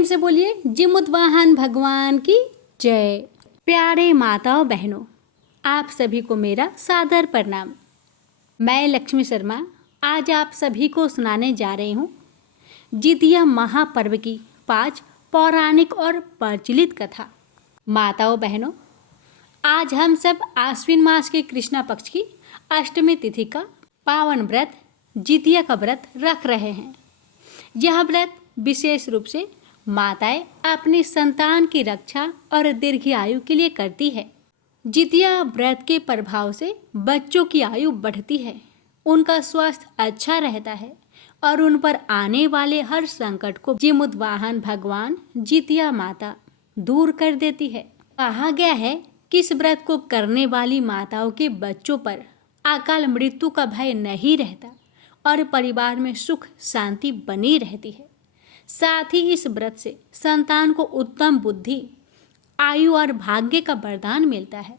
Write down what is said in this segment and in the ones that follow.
प्रेम से बोलिए जिमुतवाहन भगवान की जय। प्यारे माताओं बहनों, आप सभी को मेरा सादर प्रणाम। मैं लक्ष्मी शर्मा आज आप सभी को सुनाने जा रही हूँ जितिया महापर्व की 5 पौराणिक और प्रचलित कथा। माताओं बहनों, आज हम सब आश्विन मास के कृष्णा पक्ष की अष्टमी तिथि का पावन व्रत जितिया का व्रत रख रहे हैं। यह व्रत विशेष रूप से माताएं अपनी संतान की रक्षा और दीर्घायु के लिए करती है। जितिया व्रत के प्रभाव से बच्चों की आयु बढ़ती है, उनका स्वास्थ्य अच्छा रहता है और उन पर आने वाले हर संकट को जिमुतवाहन भगवान जितिया माता दूर कर देती है। कहा गया है कि इस व्रत को करने वाली माताओं के बच्चों पर अकाल मृत्यु का भय नहीं रहता और परिवार में सुख शांति बनी रहती है। साथ ही इस व्रत से संतान को उत्तम बुद्धि, आयु और भाग्य का वरदान मिलता है।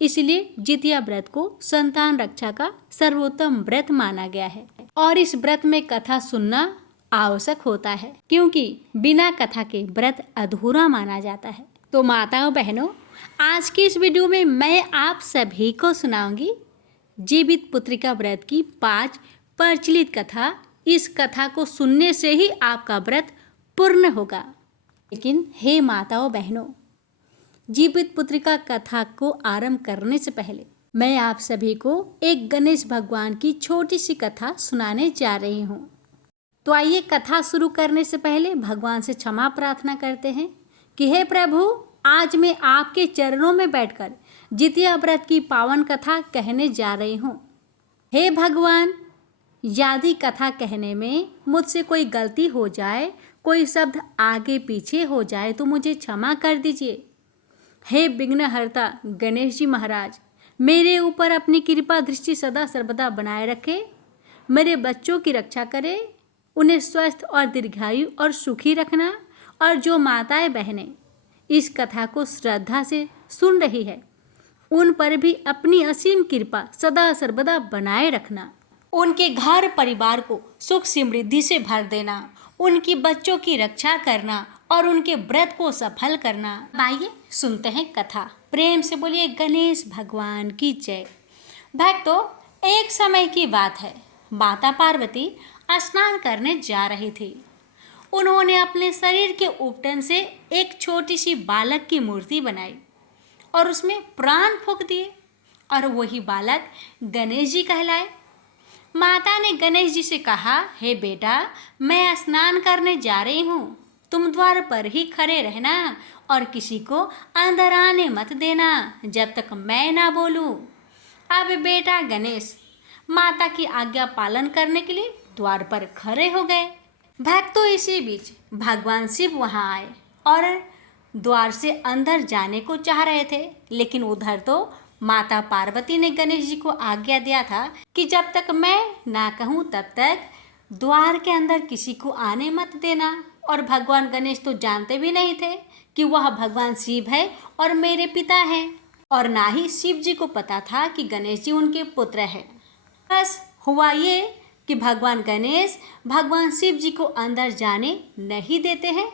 इसलिए जितिया व्रत को संतान रक्षा का सर्वोत्तम व्रत माना गया है और इस व्रत में कथा सुनना आवश्यक होता है, क्योंकि बिना कथा के व्रत अधूरा माना जाता है। तो माताओं बहनों, आज की इस वीडियो में मैं आप सभी को सुनाऊंगी जीवित पुत्रिका व्रत की 5 प्रचलित कथा। इस कथा को सुनने से ही आपका व्रत पूर्ण होगा। लेकिन हे माताओं बहनों, जीवित पुत्रिका कथा को आरंभ करने से पहले मैं आप सभी को एक गणेश भगवान की छोटी सी कथा सुनाने जा रही हूँ। तो आइए कथा शुरू करने से पहले भगवान से क्षमा प्रार्थना करते हैं कि हे प्रभु, आज मैं आपके चरणों में बैठकर जितिया व्रत की पावन कथा कहने जा रही हूँ। हे भगवान, यदि कथा कहने में मुझसे कोई गलती हो जाए, कोई शब्द आगे पीछे हो जाए तो मुझे क्षमा कर दीजिए। हे विघ्नहर्ता गणेश जी महाराज, मेरे ऊपर अपनी कृपा दृष्टि सदा सर्वदा बनाए रखे, मेरे बच्चों की रक्षा करे, उन्हें स्वस्थ और दीर्घायु और सुखी रखना, और जो माताएं बहनें इस कथा को श्रद्धा से सुन रही है उन पर भी अपनी असीम कृपा सदा सर्वदा बनाए रखना, उनके घर परिवार को सुख समृद्धि से भर देना, उनकी बच्चों की रक्षा करना और उनके व्रत को सफल करना। आइए सुनते हैं कथा। प्रेम से बोलिए गणेश भगवान की जय। भक्तों, एक समय की बात है, माता पार्वती स्नान करने जा रही थी। उन्होंने अपने शरीर के उपटन से एक छोटी सी बालक की मूर्ति बनाई और उसमें प्राण फूंक दिए और वही बालक गणेश जी कहलाए। माता ने गणेश जी से कहा, हे बेटा, मैं स्नान करने जा रही हूँ, तुम द्वार पर ही खड़े रहना और किसी को अंदर आने मत देना जब तक मैं ना बोलूँ। अब बेटा गणेश माता की आज्ञा पालन करने के लिए द्वार पर खड़े हो गए। भक्तों, इसी बीच भगवान शिव वहाँ आए और द्वार से अंदर जाने को चाह रहे थे, लेकिन उधर तो माता पार्वती ने गणेश जी को आज्ञा दिया था कि जब तक मैं ना कहूँ तब तक द्वार के अंदर किसी को आने मत देना। और भगवान गणेश तो जानते भी नहीं थे कि वह भगवान शिव है और मेरे पिता हैं, और ना ही शिव जी को पता था कि गणेश जी उनके पुत्र हैं। बस हुआ ये कि भगवान गणेश भगवान शिव जी को अंदर जाने नहीं देते हैं।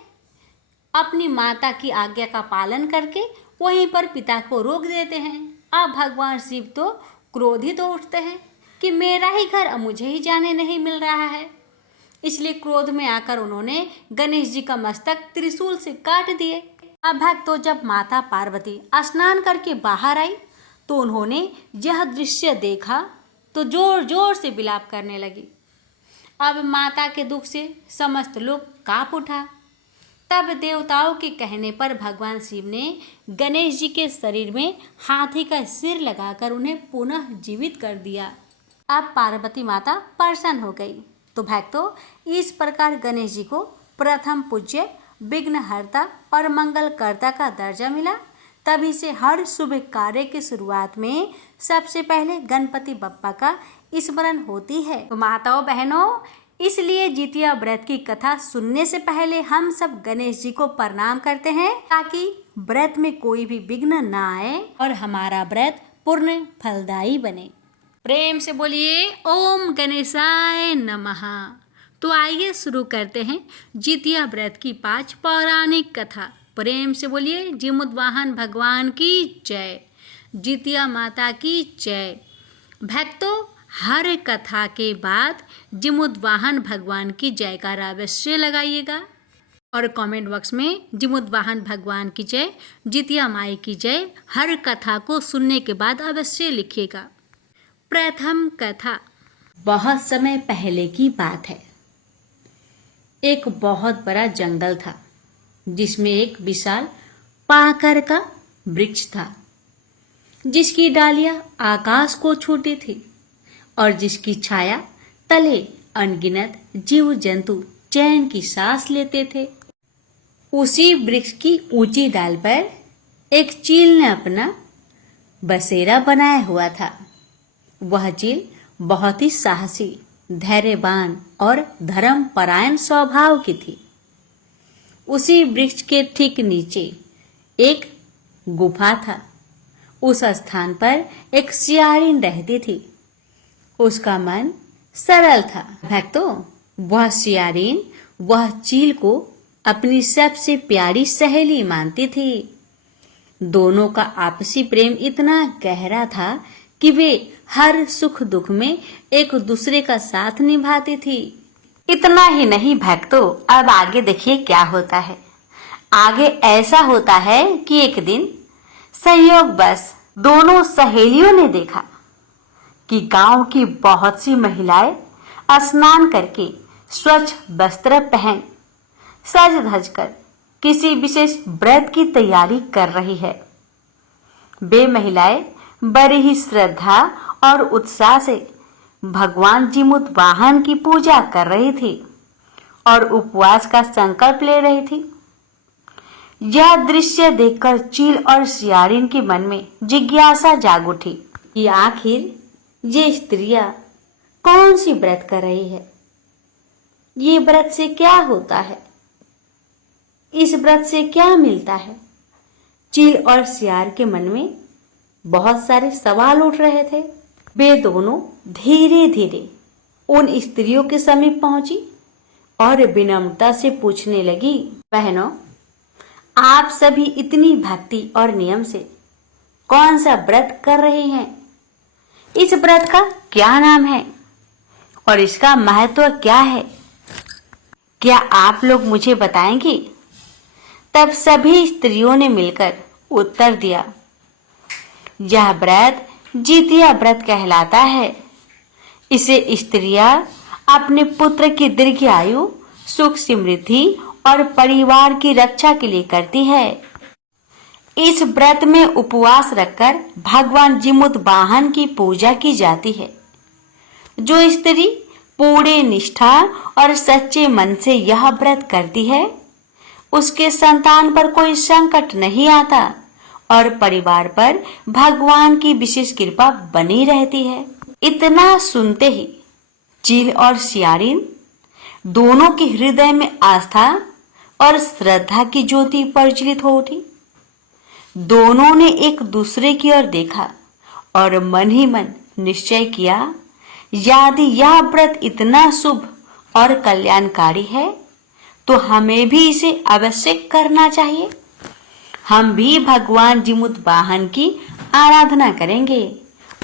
अपनी माता की आज्ञा का पालन करके वहीं पर पिता को रोक देते हैं। अब भगवान शिव तो क्रोधित हो उठते हैं कि मेरा ही घर मुझे ही जाने नहीं मिल रहा है। इसलिए क्रोध में आकर उन्होंने गणेश जी का मस्तक त्रिशूल से काट दिए। अब भक्तों, जब माता पार्वती स्नान करके बाहर आई तो उन्होंने यह दृश्य देखा तो जोर जोर से विलाप करने लगी। अब माता के दुख से समस्त लोग कांप उठा। तब देवताओं के कहने पर भगवान शिव ने गणेश जी के शरीर में हाथी का सिर लगाकर उन्हें पुनः जीवित कर दिया। अब पार्वती माता प्रसन्न हो गई। तो भक्तों, इस प्रकार गणेश जी को प्रथम पूज्य, विघ्नहर्ता और मंगलकर्ता का दर्जा मिला। तभी से हर शुभ कार्य की शुरुआत में सबसे पहले गणपति बप्पा का स्मरण होती है। तो माताओं बहनों, इसलिए जितिया व्रत की कथा सुनने से पहले हम सब गणेश जी को प्रणाम करते हैं, ताकि व्रत में कोई भी विघ्न ना आए और हमारा व्रत पूर्ण फलदायी बने। प्रेम से बोलिए ओम गणेशाय नमः। तो आइए शुरू करते हैं जितिया व्रत की 5 पौराणिक कथा। प्रेम से बोलिए जिमुद्वाहन भगवान की जय, जितिया माता की जय। भक्तों, हर कथा के बाद जिमुद्वाहन भगवान की जयकारा अवश्य लगाइएगा और कमेंट बॉक्स में जिमुद्वाहन भगवान की जय, जितिया माई की जय हर कथा को सुनने के बाद अवश्य लिखिएगा। प्रथम कथा। बहुत समय पहले की बात है। एक बहुत बड़ा जंगल था जिसमें एक विशाल पाकर का वृक्ष था जिसकी डालियां आकाश को छूती थी और जिसकी छाया तले अनगिनत जीव जंतु चैन की सांस लेते थे। उसी वृक्ष की ऊंची डाल पर एक चील ने अपना बसेरा बनाया हुआ था। वह चील बहुत ही साहसी, धैर्यवान और धर्मपरायण स्वभाव की थी। उसी वृक्ष के ठीक नीचे एक गुफा था। उस स्थान पर एक सियारिन रहती थी। उसका मन सरल था। भक्तों, वह सियारिन वह चील को अपनी सबसे प्यारी सहेली मानती थी। दोनों का आपसी प्रेम इतना गहरा था कि वे हर सुख दुख में एक दूसरे का साथ निभाती थी। इतना ही नहीं भक्तों, अब आगे देखिए क्या होता है। आगे ऐसा होता है कि एक दिन संयोगवश दोनों सहेलियों ने देखा कि गांव की बहुत सी महिलाएं स्नान करके स्वच्छ वस्त्र पहन सज धज कर किसी विशेष व्रत की तैयारी कर रही है। वे महिलाएं बड़ी ही श्रद्धा और उत्साह से भगवान जिमुद्वाहन की पूजा कर रही थी और उपवास का संकल्प ले रही थी। यह दृश्य देखकर चील और सियारिन के मन में जिज्ञासा जाग उठी कि आखिर ये स्त्रियां कौन सी व्रत कर रही है। ये व्रत से क्या होता है, इस व्रत से क्या मिलता है। चील और सियार के मन में बहुत सारे सवाल उठ रहे थे। वे दोनों धीरे धीरे उन स्त्रियों के समीप पहुंची और विनम्रता से पूछने लगी, बहनों, आप सभी इतनी भक्ति और नियम से कौन सा व्रत कर रही हैं? इस व्रत का क्या नाम है और इसका महत्व क्या है? क्या आप लोग मुझे बताएंगी? तब सभी स्त्रियों ने मिलकर उत्तर दिया, यह व्रत जितिया व्रत कहलाता है। इसे स्त्रियां अपने पुत्र की दीर्घ आयु, सुख समृद्धि और परिवार की रक्षा के लिए करती है। इस व्रत में उपवास रखकर भगवान जिमुद्वाहन की पूजा की जाती है। जो स्त्री पूरे निष्ठा और सच्चे मन से यह व्रत करती है, उसके संतान पर कोई संकट नहीं आता और परिवार पर भगवान की विशेष कृपा बनी रहती है। इतना सुनते ही चील और सियारिन दोनों के हृदय में आस्था और श्रद्धा की ज्योति प्रज्वलित हो उठी। दोनों ने एक दूसरे की ओर देखा और मन ही मन निश्चय किया, यदि यह व्रत इतना शुभ और कल्याणकारी है तो हमें भी इसे अवश्य करना चाहिए। हम भी भगवान जिमुद्वाहन की आराधना करेंगे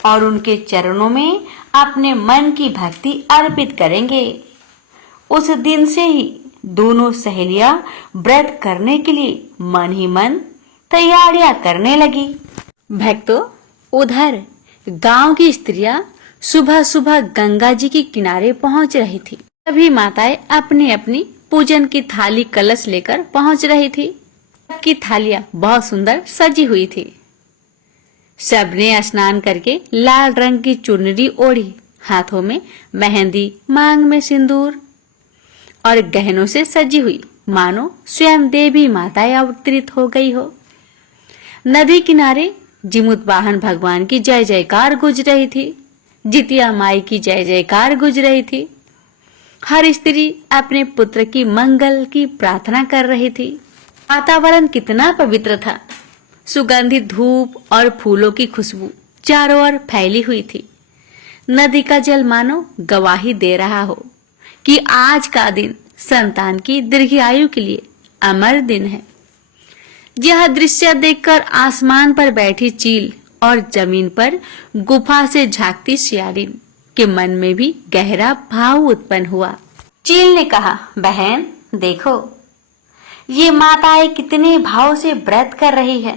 और उनके चरणों में अपने मन की भक्ति अर्पित करेंगे। उस दिन से ही दोनों सहेलियां व्रत करने के लिए मन ही मन तैयारियां करने लगी। भक्तों, उधर गांव की स्त्रियां सुबह सुबह गंगा जी के किनारे पहुंच रही थी। सभी माताएं अपनी अपनी पूजन की थाली कलश लेकर पहुंच रही थी। सबकी थालियां बहुत सुंदर सजी हुई थी। सबने स्नान करके लाल रंग की चुनरी ओढ़ी, हाथों में मेहंदी, मांग में सिंदूर और गहनों से सजी हुई मानो स्वयं देवी माताएं अवतरित हो गई हो। नदी किनारे जिमुद्वाहन भगवान की जय जयकार गूंज रही थी। जितिया माई की जय जयकार गूंज रही थी। हर स्त्री अपने पुत्र की मंगल की प्रार्थना कर रही थी। वातावरण कितना पवित्र था। सुगंधित धूप और फूलों की खुशबू चारों ओर फैली हुई थी। नदी का जल मानो गवाही दे रहा हो कि आज का दिन संतान की दीर्घायु के लिए अमर दिन है। यह दृश्य देखकर आसमान पर बैठी चील और जमीन पर गुफा से झांकती सियारिन के मन में भी गहरा भाव उत्पन्न हुआ। चील ने कहा, बहन देखो, ये माताएं कितने भाव से व्रत कर रही है।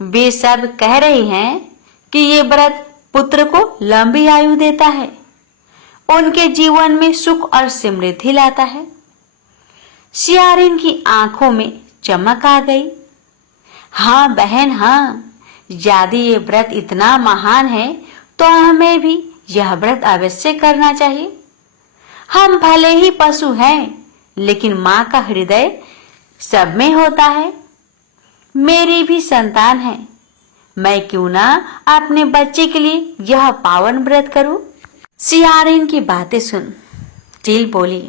वे सब कह रही हैं कि ये व्रत पुत्र को लंबी आयु देता है, उनके जीवन में सुख और समृद्धि लाता है। सियारिन की आंखों में चमक आ गई। हाँ बहन हाँ, यदि ये व्रत इतना महान है तो हमें भी यह व्रत अवश्य करना चाहिए। हम भले ही पशु हैं, लेकिन माँ का हृदय सब में होता है। मेरी भी संतान है, मैं क्यों ना अपने बच्चे के लिए यह पावन व्रत करूं। सियारिन की बातें सुन चील बोली,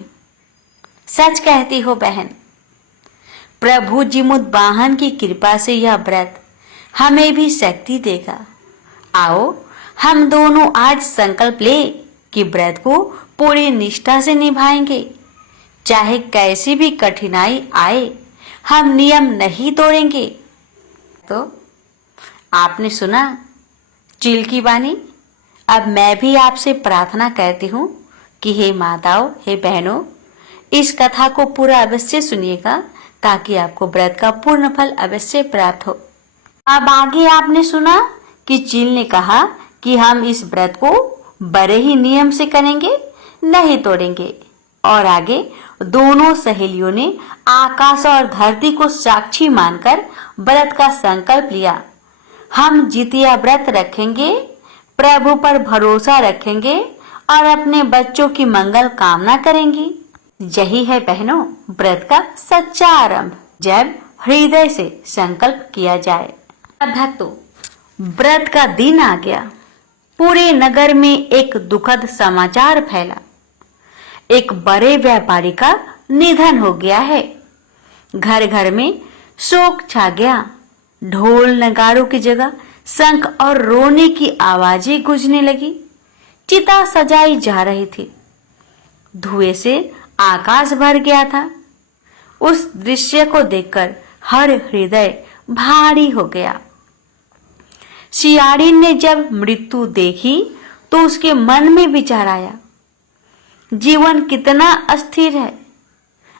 सच कहती हो बहन, प्रभु जिमुद्वाहन की कृपा से यह व्रत हमें भी शक्ति देगा। आओ हम दोनों आज संकल्प ले कि व्रत को पूरी निष्ठा से निभाएंगे। चाहे कैसी भी कठिनाई आए, हम नियम नहीं तोड़ेंगे। तो आपने सुना चील की वाणी। अब मैं भी आपसे प्रार्थना करती हूँ कि हे माताओं, हे बहनों, इस कथा को पूरा अवश्य सुनिएगा ताकि आपको व्रत का पूर्ण फल अवश्य प्राप्त हो। अब आगे आपने सुना कि चील ने कहा कि हम इस व्रत को बड़े ही नियम से करेंगे, नहीं तोड़ेंगे। और आगे दोनों सहेलियों ने आकाश और धरती को साक्षी मानकर व्रत का संकल्प लिया। हम जितिया व्रत रखेंगे, प्रभु पर भरोसा रखेंगे और अपने बच्चों की मंगल कामना करेंगी। यही है बहनों व्रत का सच्चा आरंभ, जब हृदय से संकल्प किया जाए। भक्तों, व्रत का दिन आ गया। पूरे नगर में एक दुखद समाचार फैला। एक बड़े व्यापारी का निधन हो गया है। घर घर में शोक छा गया। ढोल नगारों की जगह शंख और रोने की आवाजें गूंजने लगी। चिता सजाई जा रही थी। धुएं से आकाश भर गया था। उस दृश्य को देखकर हर हृदय भारी हो गया। सियारिन ने जब मृत्यु देखी तो उसके मन में विचार आया, जीवन कितना अस्थिर है।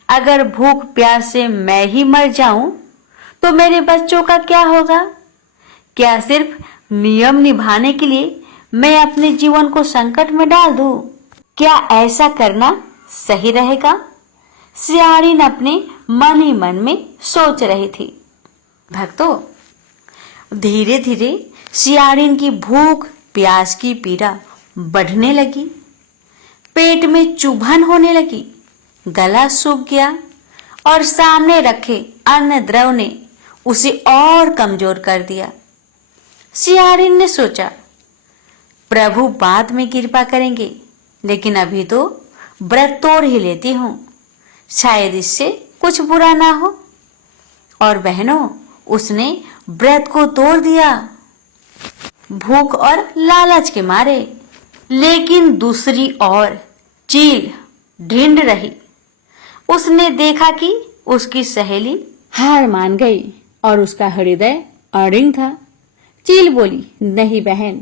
अगर भूख प्यास से मैं ही मर जाऊं तो मेरे बच्चों का क्या होगा? क्या सिर्फ नियम निभाने के लिए मैं अपने जीवन को संकट में डाल दूं? क्या ऐसा करना सही रहेगा? सियारिन अपने मन ही मन में सोच रही थी। भक्तों, धीरे धीरे सियारिन की भूख प्यास की पीड़ा बढ़ने लगी। पेट में चुभन होने लगी। गला सूख गया और सामने रखे अन्न द्रव ने उसे और कमजोर कर दिया। सियारिन ने सोचा, प्रभु बाद में कृपा करेंगे, लेकिन अभी तो व्रत तोड़ ही लेती हूँ, शायद इससे कुछ बुरा ना हो। और बहनों, उसने व्रत को तोड़ दिया, भूख और लालच के मारे। लेकिन दूसरी ओर चील ढींढ रही। उसने देखा कि उसकी सहेली हार मान गई और उसका हृदय अड़िंग था। चील बोली, नहीं बहन,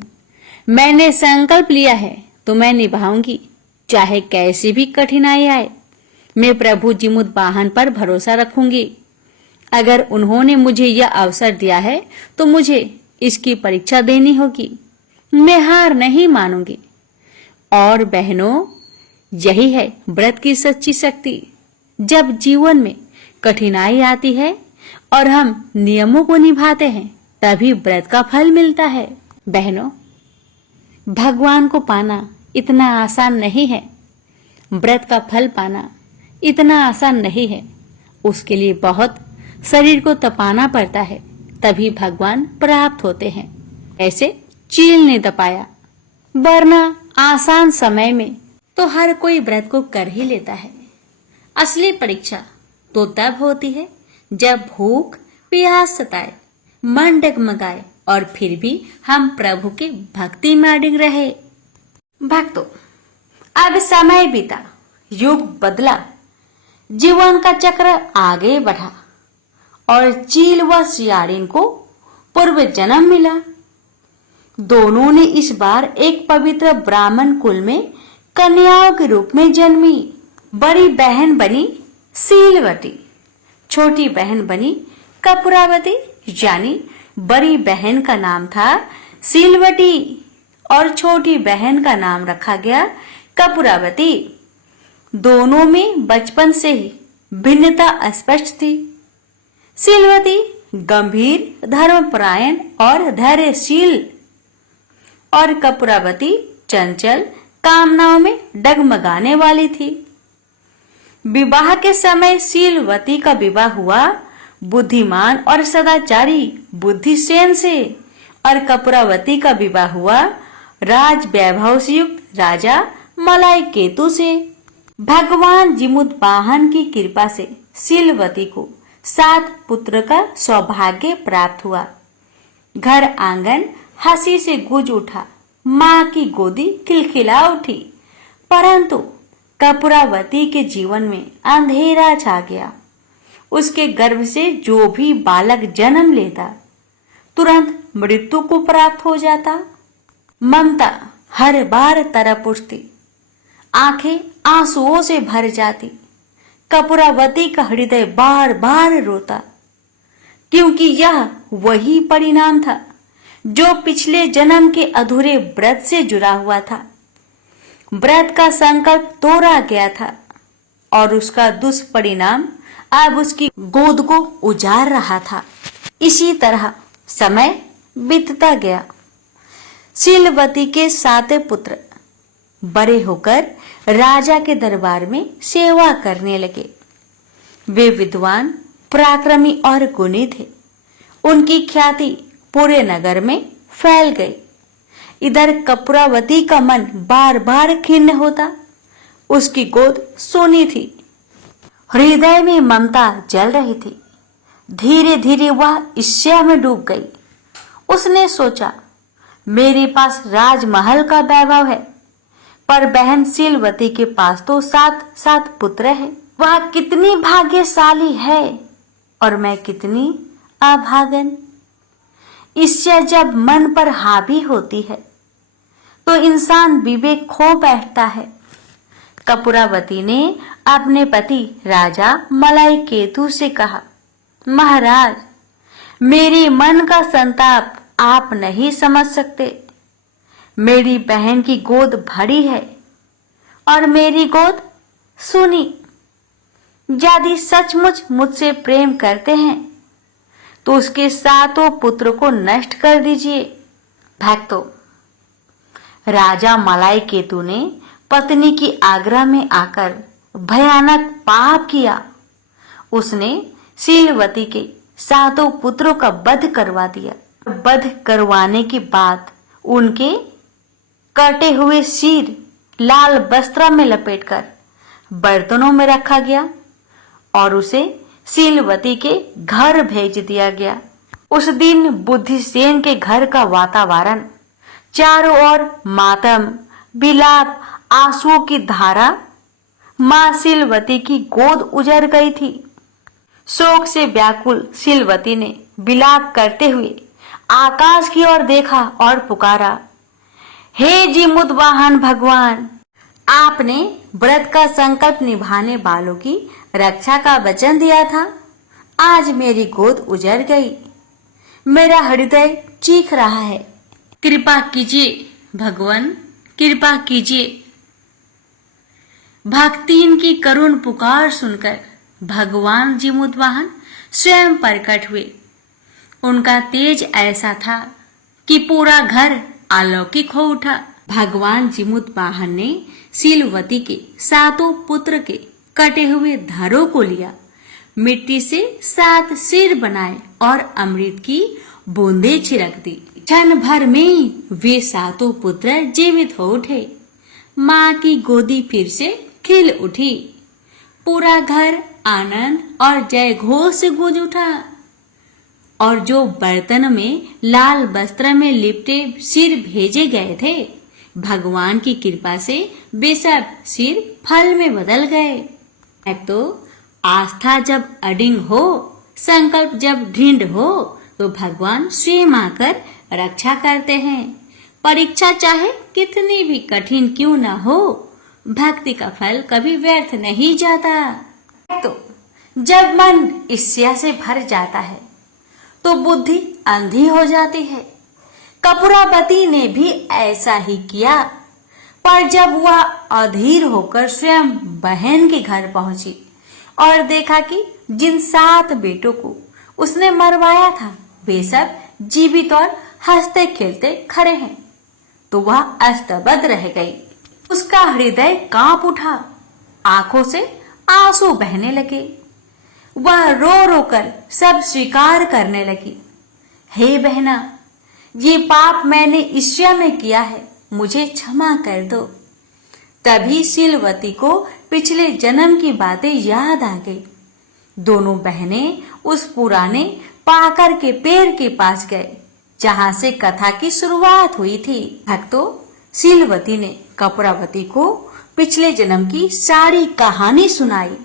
मैंने संकल्प लिया है तो मैं निभाऊंगी, चाहे कैसी भी कठिनाई आए। मैं प्रभु जिमुद्वाहन पर भरोसा रखूंगी। अगर उन्होंने मुझे यह अवसर दिया है तो मुझे इसकी परीक्षा देनी होगी। मैं हार नहीं मानूंगी। और बहनों, यही है व्रत की सच्ची शक्ति। जब जीवन में कठिनाई आती है और हम नियमों को निभाते हैं, तभी व्रत का फल मिलता है। बहनों, भगवान को पाना इतना आसान नहीं है। व्रत का फल पाना इतना आसान नहीं है। उसके लिए बहुत शरीर को तपाना पड़ता है, तभी भगवान प्राप्त होते हैं। ऐसे चील ने तपाया, वरना आसान समय में तो हर कोई व्रत को कर ही लेता है। असली परीक्षा तो तब होती है जब भूख प्यास सताए, मन डगमगाए और फिर भी हम प्रभु के भक्ति में अडिग रहे। भक्तों, अब समय बीता, युग बदला, जीवन का चक्र आगे बढ़ा और चील व सियारिन को पूर्व जन्म मिला। दोनों ने इस बार एक पवित्र ब्राह्मण कुल में कन्याओं के रूप में जन्मी। बड़ी बहन बनी सीलवती, छोटी बहन बनी कपूरावती, यानी बड़ी बहन का नाम था सीलवती और छोटी बहन का नाम रखा गया कपूरावती। दोनों में बचपन से ही भिन्नता स्पष्ट थी। सीलवती गंभीर, धर्मपरायण और धैर्यशील और कपूरावती चंचल, कामनाओं में डगमगाने वाली थी। विवाह के समय सीलवती का विवाह हुआ बुद्धिमान और सदाचारी बुद्धिसेन से और कपूरावती का विवाह हुआ राज वैभव से युक्त राजा मलाई केतु से। भगवान जिमुतवाहन की कृपा से सीलवती को 7 पुत्र का सौभाग्य प्राप्त हुआ। घर आंगन हंसी से गूंज उठा, माँ की गोदी खिलखिला उठी। परंतु कपूरावती के जीवन में अंधेरा छा गया। उसके गर्भ से जो भी बालक जन्म लेता तुरंत मृत्यु को प्राप्त हो जाता। ममता हर बार तरफ उठती, आंखें आंसुओं से भर जाती। कपूरावती का हृदय बार बार रोता, क्योंकि यह वही परिणाम था जो पिछले जन्म के अधूरे व्रत से जुड़ा हुआ था। व्रत का संकल्प तोड़ा गया था और उसका दुष्परिणाम अब उसकी गोद को उजाड़ रहा था। इसी तरह समय बीतता गया। सीलवती के 7 पुत्र बड़े होकर राजा के दरबार में सेवा करने लगे। वे विद्वान, पराक्रमी और गुणी थे। उनकी ख्याति पूरे नगर में फैल गई। इधर कपूरावती का मन बार बार खिन्न होता। उसकी गोद सोनी थी, हृदय में ममता जल रही थी। धीरे धीरे वह ईर्ष्या में डूब गई। उसने सोचा, मेरे पास राजमहल का वैभव है, पर बहन सीलवती के पास तो 7 पुत्र हैं। वह कितनी भाग्यशाली है और मैं कितनी अभागन। ईर्ष्या जब मन पर हावी होती है तो इंसान विवेक खो बैठता है। कपूरावती ने अपने पति राजा मलाई केतु से कहा, महाराज, मेरे मन का संताप आप नहीं समझ सकते। मेरी बहन की गोद भरी है और मेरी गोद सूनी। यदि सचमुच मुझसे प्रेम करते हैं तो उसके 7 पुत्र को नष्ट कर दीजिए। भक्तों, राजा मलाई केतु ने पत्नी की आज्ञा में आकर भयानक पाप किया। उसने सीलवती के 7 पुत्रों का वध करवा दिया। वध करवाने के बाद उनके कटे हुए सिर लाल वस्त्र में लपेटकर बर्तनों में रखा गया और उसे सीलवती के घर भेज दिया गया। उस दिन बुद्धिसेन के घर का वातावरण चारों ओर मातम, विलाप, आंसुओं की धारा। मां सीलवती की गोद उजड़ गई थी। शोक से व्याकुल सीलवती ने विलाप करते हुए आकाश की ओर देखा और पुकारा, हे जिमुतवाहन भगवान, आपने व्रत का संकल्प निभाने वालों की रक्षा का वचन दिया था। आज मेरी गोद उजड़ गई। मेरा हृदय चीख रहा है। कृपा कीजिए भगवान, कृपा कीजिए। भक्तिन की करुण पुकार सुनकर भगवान जिमुतवाहन स्वयं प्रकट हुए। उनका तेज ऐसा था कि पूरा घर अलौकिक हो उठा। भगवान जिमुतवाहन ने सीलवती के 7 पुत्र के कटे हुए धरों को लिया, मिट्टी से 7 सिर बनाए और अमृत की बूंदें छिड़क दी। क्षण भर में वे 7 पुत्र जीवित हो उठे। माँ की गोदी फिर से खिल उठी। पूरा घर आनंद और जय घोष से गूंज उठा और जो बर्तन में लाल वस्त्र में लिपटे सिर भेजे गए थे भगवान की कृपा से वे सब सिर फल में बदल गए। तो आस्था जब अडिग हो, संकल्प जब दृढ़ हो, तो भगवान स्वयं आकर रक्षा करते हैं। परीक्षा चाहे कितनी भी कठिन क्यों न हो, भक्ति का फल कभी व्यर्थ नहीं जाता। तो जब मन ईर्ष्या से भर जाता है तो बुद्धि अंधी हो जाती है। कपूरावती ने भी ऐसा ही किया, पर जब वह अधीर होकर स्वयं बहन के घर पहुंची और देखा कि जिन 7 बेटों को उसने मरवाया था वे सब जीवित और हंसते खेलते खड़े हैं, तो वह अस्तबद्ध रह गई। उसका हृदय कांप उठा, आंखों से आंसू बहने लगे। वह रो रो कर सब स्वीकार करने लगी। हे बहना, ये पाप मैंने ईर्ष्या में किया है, मुझे क्षमा कर दो। तभी शीलवती को पिछले जन्म की बातें याद आ गई। दोनों बहनें उस पुराने पाकर के पेड़ के पास गए जहां से कथा की शुरुआत हुई थी। भक्तों, शीलवती ने कपूरावती को पिछले जन्म की सारी कहानी सुनाई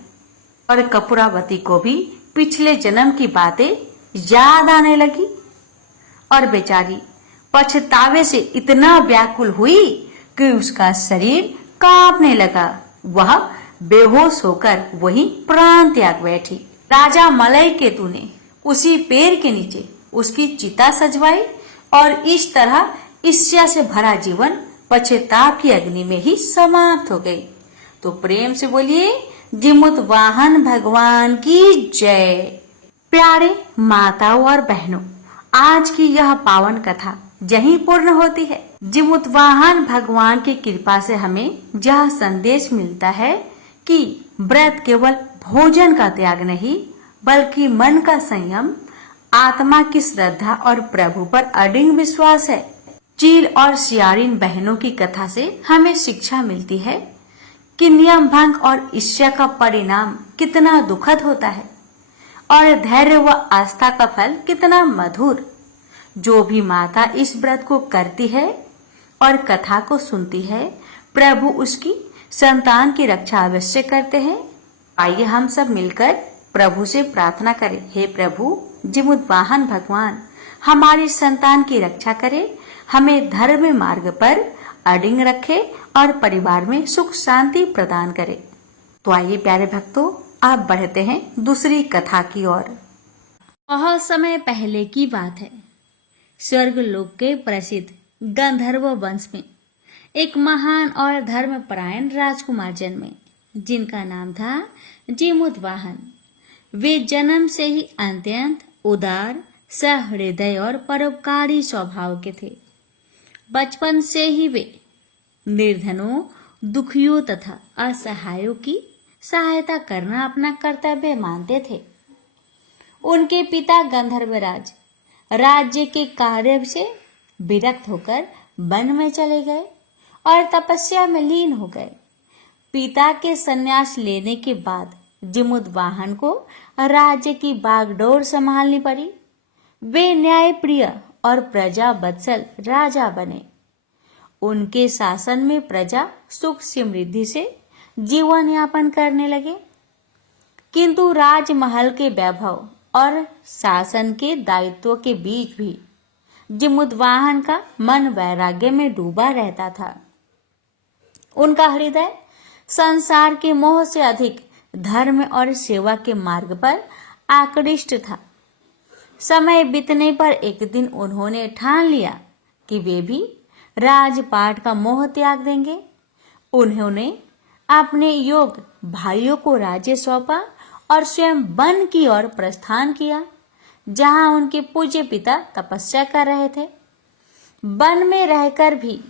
और कपूरावती को भी पिछले जन्म की बातें याद आने लगी और बेचारी पछतावे से इतना व्याकुल हुई कि उसका शरीर कांपने लगा। वह बेहोश होकर वहीं प्राण त्याग बैठी। राजा मलय केतु ने उसी पेड़ के नीचे उसकी चिता सजवाई और इस तरह ईर्ष्या से भरा जीवन पश्चाताप की अग्नि में ही समाप्त हो गई। तो प्रेम से बोलिए जिमुत वाहन भगवान की जय। प्यारे माताओं और बहनों, आज की यह पावन कथा यहीं पूर्ण होती है। जिमुत वाहन भगवान की कृपा से हमें यह संदेश मिलता है कि व्रत केवल भोजन का त्याग नहीं, बल्कि मन का संयम, आत्मा की श्रद्धा और प्रभु पर अडिग विश्वास है। चील और सियारिन बहनों की कथा से हमें शिक्षा मिलती है कि नियम भंग और ईर्ष्या का परिणाम कितना दुखद होता है और धैर्य व आस्था का फल कितना मधुर। जो भी माता इस व्रत को करती है और कथा को सुनती है, प्रभु उसकी संतान की रक्षा अवश्य करते हैं। आइए हम सब मिलकर प्रभु से प्रार्थना करें। हे प्रभु जिमुत वाहन भगवान, हमारी संतान की रक्षा करे, हमें धर्म मार्ग पर अडिग रखे और परिवार में सुख शांति प्रदान करे। तो आइए प्यारे भक्तों, आप बढ़ते हैं दूसरी कथा की ओर। बहुत समय पहले की बात है। स्वर्गलोक के प्रसिद्ध गंधर्व वंश में एक महान और धर्मपरायण राजकुमार जन्मे, जिनका नाम था जिमुत वाहन। वे जन्म से ही अत्यंत उदार, सहृदय और परोपकारी स्वभाव के थे। बचपन से ही वे निर्धनों, दुखियों तथा असहायों की सहायता करना अपना कर्तव्य मानते थे। उनके पिता गंधर्वराज राज्य के कार्य से विरक्त होकर वन में चले गए और तपस्या में लीन हो गए। पिता के संन्यास लेने के बाद जिमुत वाहन को राज्य की बागडोर संभालनी पड़ी। वे न्यायप्रिय और प्रजा वत्सल राजा बने। उनके शासन में प्रजा सुख समृद्धि से जीवन यापन करने लगे। किंतु राजमहल के वैभव और शासन के दायित्व के बीच भी जिमुत वाहन का मन वैराग्य में डूबा रहता था। उनका हृदय संसार के मोह से अधिक धर्म और सेवा के मार्ग पर आकृष्ट था। समय बीतने पर एक दिन उन्होंने ठान लिया कि वे भी राजपाट का मोह त्याग देंगे। उन्होंने अपने योग भाइयों को राज्य सौंपा और स्वयं वन की ओर प्रस्थान किया, जहां उनके पूज्य पिता तपस्या कर रहे थे। वन में रहकर भी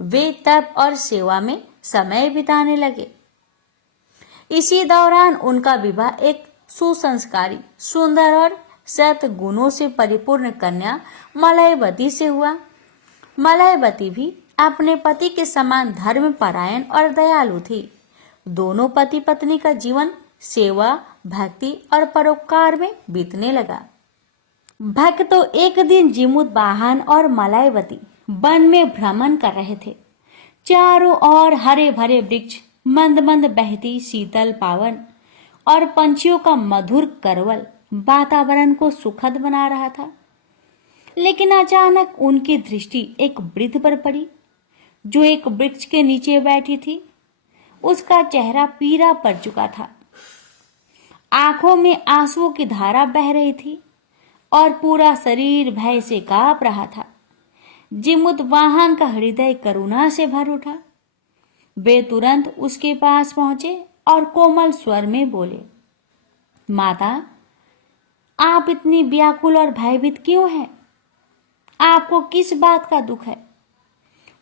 वे तप और सेवा में समय बिताने लगे। इसी दौरान उनका विवाह एक सुसंस्कारी, सुंदर और सद्गुणों से परिपूर्ण कन्या मलयवती से हुआ। मलयवती भी अपने पति के समान धर्मपरायण और दयालु थी। दोनों पति पत्नी का जीवन सेवा, भक्ति और परोपकार में बीतने लगा। भक्तों, एक दिन जिमुत वाहन और मलयवती वन में भ्रमण कर रहे थे। चारों ओर हरे भरे वृक्ष, मंद मंद बहती शीतल पावन और पंछियों का मधुर करवल वातावरण को सुखद बना रहा था। लेकिन अचानक उनकी दृष्टि एक वृद्ध पर पड़ी जो एक वृक्ष के नीचे बैठी थी। उसका चेहरा पीला पड़ चुका था, आंखों में आंसुओं की धारा बह रही थी और पूरा शरीर भय से कांप रहा था। जिमुतवाहन का हृदय करुणा से भर उठा। वे तुरंत उसके पास पहुंचे और कोमल स्वर में बोले, माता, आप इतनी व्याकुल और भयभीत क्यों हैं? आपको किस बात का दुख है?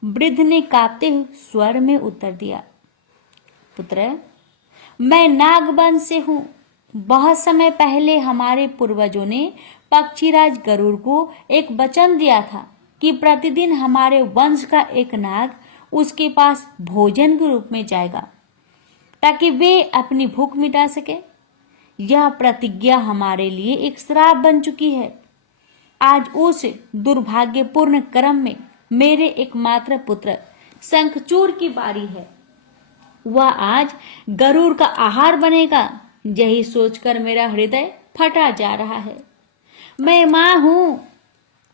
वृद्ध ने कांपते हुए स्वर में उत्तर दिया, पुत्र, मैं नागवंश से हूं। बहुत समय पहले हमारे पूर्वजों ने पक्षीराज गरुड़ को एक वचन दिया था कि प्रतिदिन हमारे वंश का एक नाग उसके पास भोजन के रूप में जाएगा ताकि वे अपनी भूख मिटा सके। यह प्रतिज्ञा हमारे लिए एक श्राप बन चुकी है। आज उस दुर्भाग्यपूर्ण क्रम में मेरे एकमात्र पुत्र शंखचूड़ की बारी है। वह आज गरुड़ का आहार बनेगा। यही सोचकर मेरा हृदय फटा जा रहा है। मैं मां हूं,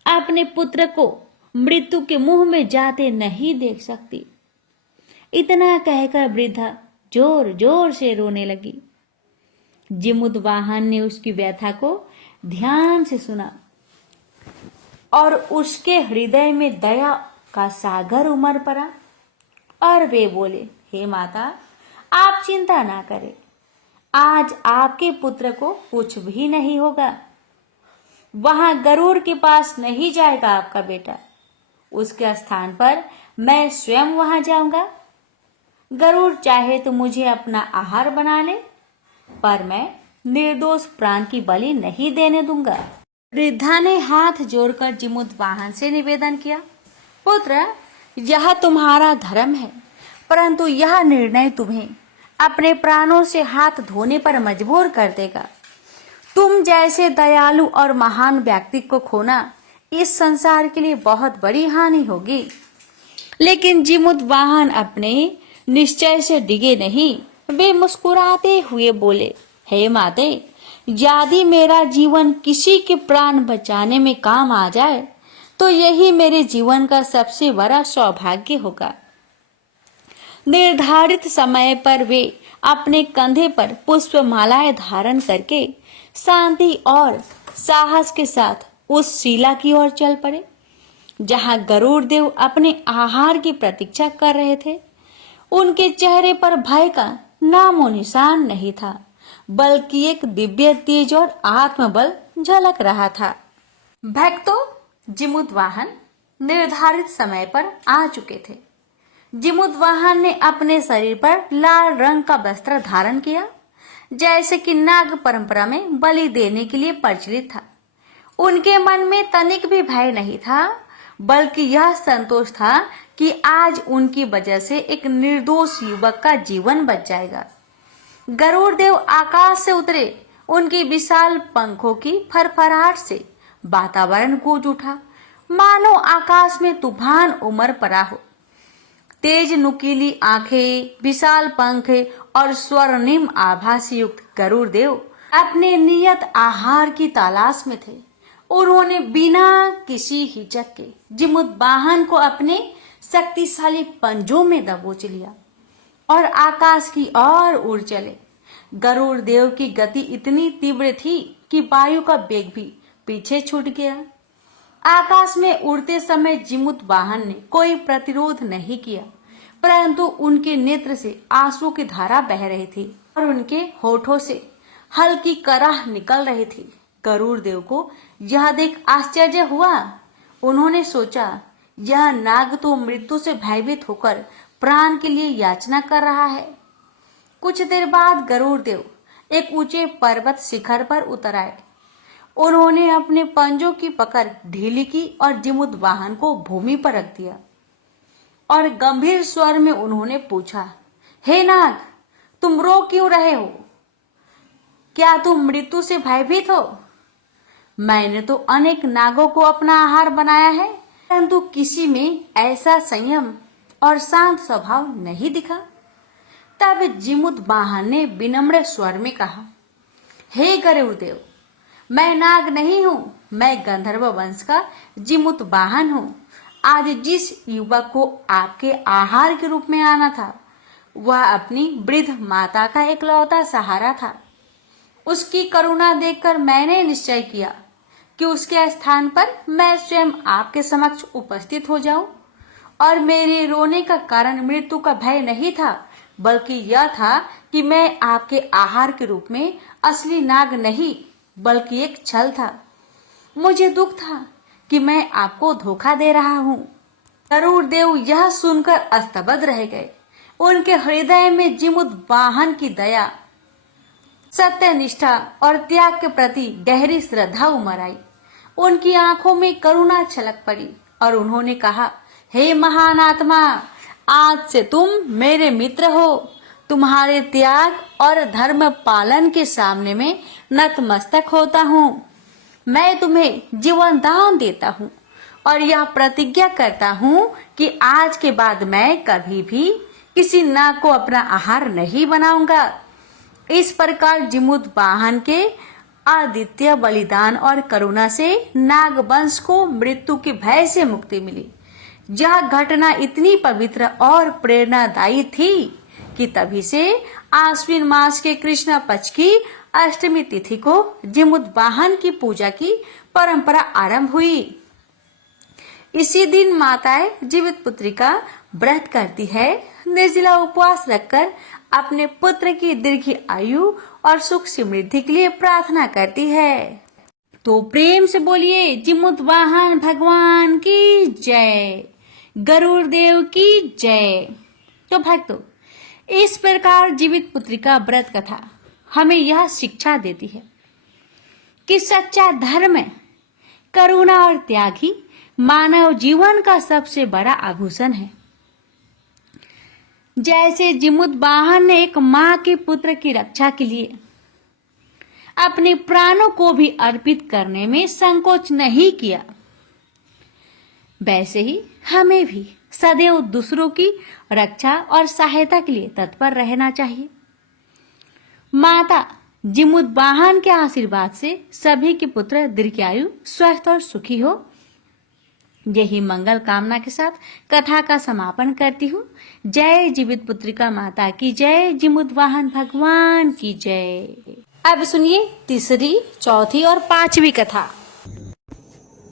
अपने पुत्र को मृत्यु के मुंह में जाते नहीं देख सकती। इतना कहकर वृद्धा जोर जोर से रोने लगी। जिमुतवाहन ने उसकी व्यथा को ध्यान से सुना और उसके हृदय में दया का सागर उमड़ पड़ा और वे बोले, हे माता, आप चिंता ना करें। आज आपके पुत्र को कुछ भी नहीं होगा। वहां गरुड़ के पास नहीं जाएगा आपका बेटा। उसके स्थान पर मैं स्वयं वहां जाऊंगा। गरुड़ चाहे तो मुझे अपना आहार बना ले, पर मैं निर्दोष प्राण की बलि नहीं देने दूंगा। वृद्धा ने हाथ जोड़कर जिमुतवाहन से निवेदन किया, पुत्र, यह तुम्हारा धर्म है, परंतु यह निर्णय तुम्हें अपने प्राणों से हाथ धोने पर मजबूर कर देगा। तुम जैसे दयालु और महान व्यक्ति को खोना इस संसार के लिए बहुत बड़ी हानि होगी। लेकिन जिमुतवाहन अपने निश्चय से डिगे नहीं। वे मुस्कुराते हुए बोले, हे माते, यदि मेरा जीवन किसी के प्राण बचाने में काम आ जाए तो यही मेरे जीवन का सबसे बड़ा सौभाग्य होगा। निर्धारित समय पर वे अपने कंधे पर पुष्पमालाएं धारण करके शांति और साहस के साथ उस शिला की ओर चल पड़े जहां गरुड़ देव अपने आहार की प्रतीक्षा कर रहे थे। उनके चेहरे पर भय का नामो निशान नहीं था, बल्कि एक दिव्य तेज और आत्मबल झलक रहा था। भक्तों, जिमुतवाहन निर्धारित समय पर आ चुके थे। जिमुतवाहन ने अपने शरीर पर लाल रंग का वस्त्र धारण किया, जैसे कि नाग परंपरा में बलि देने के लिए प्रचलित था। उनके मन में तनिक भी भय नहीं था, बल्कि यह संतोष था कि आज उनकी वजह से एक निर्दोष युवक का जीवन बच जाएगा। गरुड़ देव आकाश से उतरे। उनकी विशाल पंखों की फरफराहट से वातावरण गूंज उठा, मानो आकाश में तूफान उमड़ पड़ा हो। तेज नुकीली आंखें, विशाल पंख और स्वर्णिम आभा से युक्त गरुड़ देव अपने नियत आहार की तलाश में थे। उन्होंने बिना किसी हिचक के जिमुतवाहन को अपने शक्तिशाली पंजों में दबोच लिया और आकाश की ओर उड़ चले। गरुड़ देव की गति इतनी तीव्र थी कि वायु का वेग भी पीछे छूट गया। आकाश में उड़ते समय जिमुतवाहन ने कोई प्रतिरोध नहीं किया, परंतु उनके नेत्र से आंसू की धारा बह रही थी और उनके होठों से हल्की कराह निकल रही थी। गरुड़ देव को यह देख आश्चर्य हुआ। उन्होंने सोचा, यह नाग तो मृत्यु से भयभीत होकर प्राण के लिए याचना कर रहा है। कुछ देर बाद गरुड़ देव एक ऊंचे पर्वत शिखर पर उतर आए। उन्होंने अपने पंजों की पकड़ ढीली की और जिमुतवाहन को भूमि पर रख दिया और गंभीर स्वर में उन्होंने पूछा, हे नाग, तुम रो क्यों रहे हो? क्या तुम मृत्यु से भयभीत हो? मैंने तो अनेक नागों को अपना आहार बनाया है, परंतु किसी में ऐसा संयम और शांत स्वभाव नहीं दिखा? तब जिमुतवाहन ने विनम्र स्वर में कहा, हे गरुड़देव, मैं नाग नहीं हूँ, मैं गंधर्व वंश का जिमुतवाहन हूँ। आज जिस युवक को आपके आहार के रूप में आना था, वह अपनी वृद्ध माता का इकलौता सहारा था। उसकी करुणा देखकर मैंने निश्चय किया कि उसके स्थान पर मैं स्वयं आपके समक्ष उपस्थित हो जाऊं, और मेरे रोने का कारण मृत्यु का भय नहीं था, बल्कि यह था कि मैं आपके आहार के रूप में असली नाग नहीं, बल्कि एक छल था। मुझे दुख था कि मैं आपको धोखा दे रहा हूँ। गरुड़ देव यह सुनकर स्तब्ध रह गए। उनके हृदय में जिमुतवाहन की दया, सत्यनिष्ठा और त्याग के प्रति गहरी श्रद्धा उमड़ आई। उनकी आंखों में करुणा छलक पड़ी और उन्होंने कहा, हे महान आत्मा, आज से तुम मेरे मित्र हो। तुम्हारे त्याग और धर्म पालन के सामने में नतमस्तक होता हूँ। मैं तुम्हें जीवन दान देता हूँ और यह प्रतिज्ञा करता हूँ कि आज के बाद मैं कभी भी किसी नाग को अपना आहार नहीं बनाऊंगा। इस प्रकार जिमुतवाहन के आदित्य बलिदान और करुणा से नाग वंश को मृत्यु के भय से मुक्ति मिली। यह घटना इतनी पवित्र और प्रेरणादायी थी कि तभी से आश्विन मास के कृष्ण पक्ष की अष्टमी तिथि को जिमुतवाहन की पूजा की परंपरा आरंभ हुई। इसी दिन माताएं जीवित पुत्री का व्रत करती है, निर्जला उपवास रखकर अपने पुत्र की दीर्घ आयु और सुख समृद्धि के लिए प्रार्थना करती है। तो प्रेम से बोलिए जिमुतवाहन भगवान की जय, गरुड़ देव की जय। तो भक्तों, इस प्रकार जीवित पुत्री का व्रत कथा हमें यह शिक्षा देती है कि सच्चा धर्म, करुणा और त्याग ही मानव जीवन का सबसे बड़ा आभूषण है। जैसे जिमुतवाहन ने एक मां के पुत्र की रक्षा के लिए अपने प्राणों को भी अर्पित करने में संकोच नहीं किया, वैसे ही हमें भी सदैव दूसरों की रक्षा और सहायता के लिए तत्पर रहना चाहिए। माता जिमुतवाहन के आशीर्वाद से सभी के पुत्र दीर्घायु, स्वस्थ और सुखी हो। यही मंगल कामना के साथ कथा का समापन करती हूँ। जय जीवित पुत्रिका माता की जय, जिमुतवाहन भगवान की जय। अब सुनिए तीसरी, चौथी और पांचवी कथा।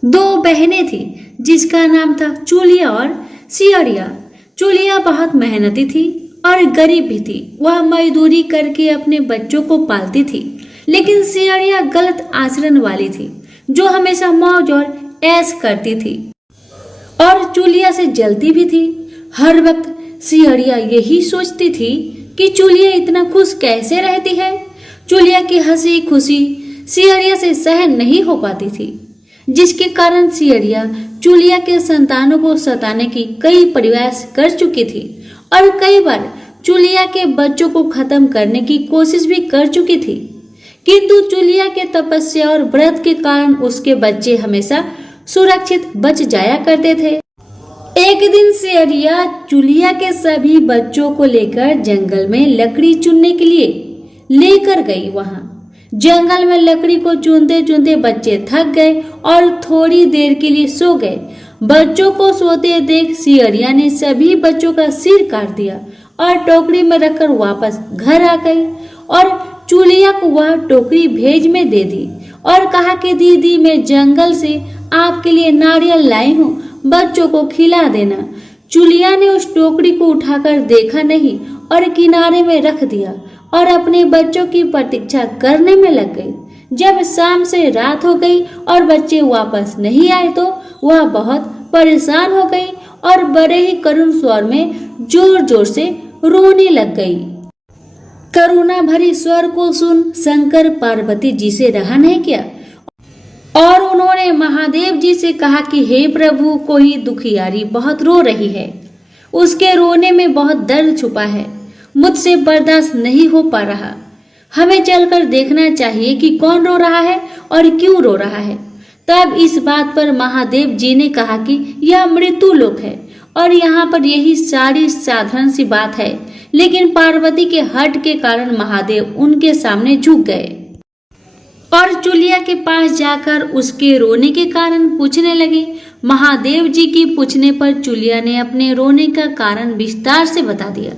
दो बहनें थी जिसका नाम था चूलिया और सियरिया। चूलिया बहुत मेहनती थी और गरीब भी थी। वह मजदूरी करके अपने बच्चों को पालती थी, लेकिन सियरिया गलत आचरण वाली थी, जो हमेशा मौज और ऐश करती थी और चूलिया से जलती भी थी। हर वक्त सियरिया यही सोचती थी कि चूलिया इतना खुश कैसे रहती है। चूलिया की हंसी खुशी सियरिया से सहन नहीं हो पाती थी, जिसके कारण सियरिया चूलिया के संतानों को सताने की कई प्रयास कर चुकी थी और कई बार चूलिया के बच्चों को खत्म करने की कोशिश भी कर चुकी थी, किंतु चूलिया के तपस्या और व्रत के कारण उसके बच्चे हमेशा सुरक्षित बच जाया करते थे। एक दिन सियरिया चूलिया के सभी बच्चों को लेकर जंगल में लकड़ी चुनने के लिए लेकर गई। वहां जंगल में लकड़ी को चुनते चुनते बच्चे थक गए और थोड़ी देर के लिए सो गए। बच्चों को सोते देख सियरिया ने सभी बच्चों का सिर काट दिया और टोकरी में रखकर वापस घर आ गई और चूलिया को वह टोकरी भेज में दे दी और कहा कि दीदी, मैं जंगल से आपके लिए नारियल लाई हूँ, बच्चों को खिला देना। चूलिया ने उस टोकरी को उठाकर देखा नहीं और किनारे में रख दिया और अपने बच्चों की प्रतीक्षा करने में लग गई। जब शाम से रात हो गई और बच्चे वापस नहीं आए तो वह बहुत परेशान हो गई और बड़े ही करुण स्वर में जोर जोर से रोने लग गई। करुणा भरी स्वर को सुन शंकर पार्वती जी से रहा नहीं किया और उन्होंने महादेव जी से कहा कि हे प्रभु, कोई दुखियारी बहुत रो रही है, उसके रोने में बहुत दर्द छुपा है, मुझसे बर्दाश्त नहीं हो पा रहा। हमें चलकर देखना चाहिए कि कौन रो रहा है और क्यों रो रहा है। तब इस बात पर महादेव जी ने कहा कि यह मृत्यु लोक है और यहाँ पर यही सारी साधारण सी बात है, लेकिन पार्वती के हठ के कारण महादेव उनके सामने झुक गए और चूलिया के पास जाकर उसके रोने के कारण पूछने लगे। महादेव जी की पूछने पर चूलिया ने अपने रोने का कारण विस्तार से बता दिया।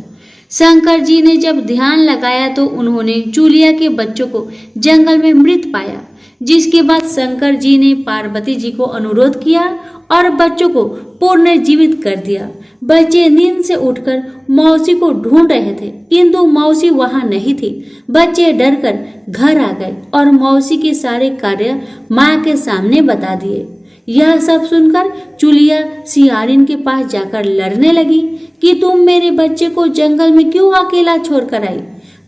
शंकर जी ने जब ध्यान लगाया तो उन्होंने चूलिया के बच्चों को जंगल में मृत पाया, जिसके बाद शंकर जी ने पार्वती जी को अनुरोध किया और बच्चों को पुनर्जीवित कर दिया। बच्चे नींद से उठकर मौसी को ढूंढ रहे थे, किंतु मौसी वहां नहीं थी। बच्चे डरकर घर आ गए और मौसी के सारे कार्य माँ के सामने बता दिए। यह सब सुनकर चूलिया सियारिन के पास जाकर लड़ने लगी कि तुम मेरे बच्चे को जंगल में क्यों अकेला छोड़कर आई।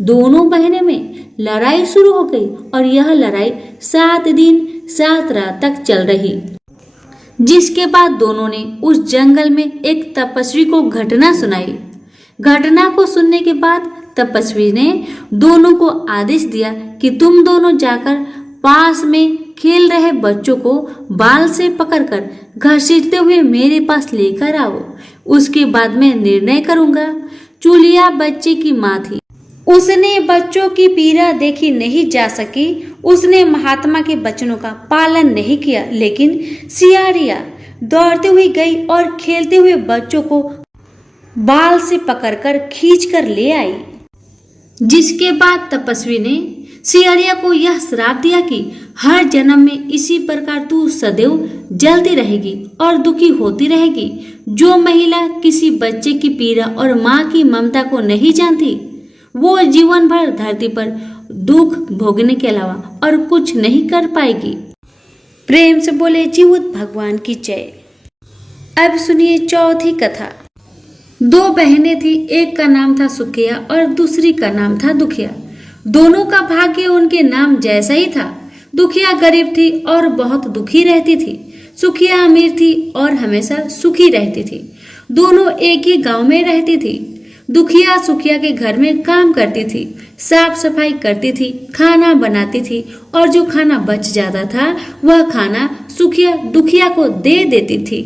दोनों बहनें में लड़ाई शुरू हो गई और यह लड़ाई 7 दिन 7 रात तक चल रही, जिसके बाद दोनों ने उस जंगल में एक तपस्वी को घटना सुनाई। घटना को सुनने के बाद तपस्वी ने दोनों को आदेश दिया कि तुम दोनों जाकर पास में खेल रहे बच्चों को बाल से पकड़कर घसीटते हुए मेरे पास लेकर आओ, उसके बाद मैं निर्णय करूंगा। चूलिया बच्चे की माँ थी, उसने बच्चों की पीड़ा देखी नहीं जा सकी। उसने महात्मा के वचनों का पालन नहीं किया, लेकिन सियारिया दौड़ती हुई गई और खेलते हुए बच्चों को बाल से पकड़कर खींचकर ले आई। जिसके बाद तपस्वी ने सियारिया को यह श्राप दिया कि हर जन्म में इसी प्रकार तू सदैव जलती रहेगी और दुखी होती रहेगी। जो महिला किसी बच्चे की पीड़ा और माँ की ममता को नहीं जानती, वो जीवन भर धरती पर दुख भोगने के अलावा और कुछ नहीं कर पाएगी। प्रेम से बोले जीवत भगवान की जय। अब सुनिए चौथी कथा। 2 बहनें थी, एक का नाम था सुखिया और दूसरी का नाम था दुखिया। दोनों का भाग्य उनके नाम जैसा ही था। दुखिया गरीब थी और बहुत दुखी रहती थी। सुखिया अमीर थी और हमेशा सुखी रहती थी। दोनों एक ही गांव में रहती थी। दुखिया सुखिया के घर में काम करती थी, साफ सफाई करती थी, खाना बनाती थी और जो खाना बच जाता था वह खाना सुखिया दुखिया को दे देती थी।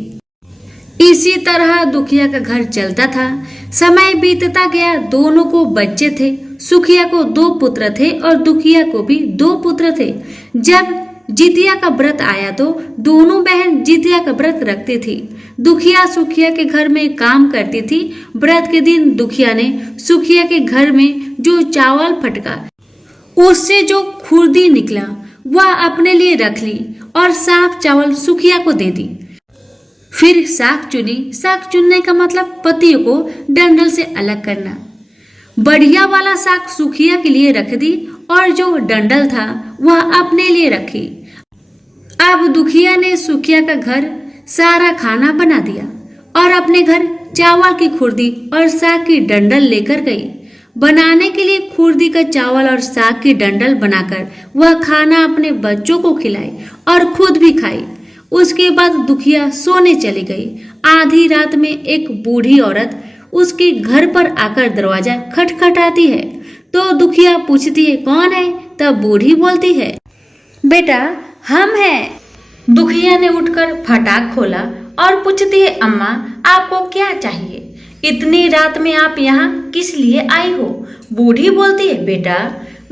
इसी तरह दुखिया का घर चलता था। समय बीतता गया, दोनों को बच्चे थे। सुखिया को 2 पुत्र थे और दुखिया को भी 2 पुत्र थे। जब जितिया का व्रत आया तो दोनों बहन जितिया का व्रत रखती थी। दुखिया सुखिया के घर में काम करती थी। व्रत के दिन दुखिया ने सुखिया के घर में जो चावल फटका, उससे जो खुर्दी निकला वह अपने लिए रख ली और साफ चावल सुखिया को दे दी। फिर साग चुनी। साग चुनने का मतलब पत्तियों को डंडल से अलग करना। बढ़िया वाला साग सुखिया के लिए रख दी और जो डंडल था वह अपने लिए रखी। अब दुखिया ने सुखिया का घर सारा खाना बना दिया और अपने घर चावल की खुर्दी और साग की डंडल लेकर गई। बनाने के लिए खुर्दी का चावल और साग की डंडल बनाकर वह खाना अपने बच्चों को खिलाई और खुद भी खाई। उसके बाद दुखिया सोने चली गई। आधी रात में एक बूढ़ी औरत उसके घर पर आकर दरवाजा खटखटाती है तो दुखिया पूछती है कौन है। तब बूढ़ी बोलती है बेटा हम हैं। दुखिया ने उठकर फटाक खोला और पूछती है अम्मा आपको क्या चाहिए, इतनी रात में आप यहाँ किस लिए आई हो। बूढ़ी बोलती है बेटा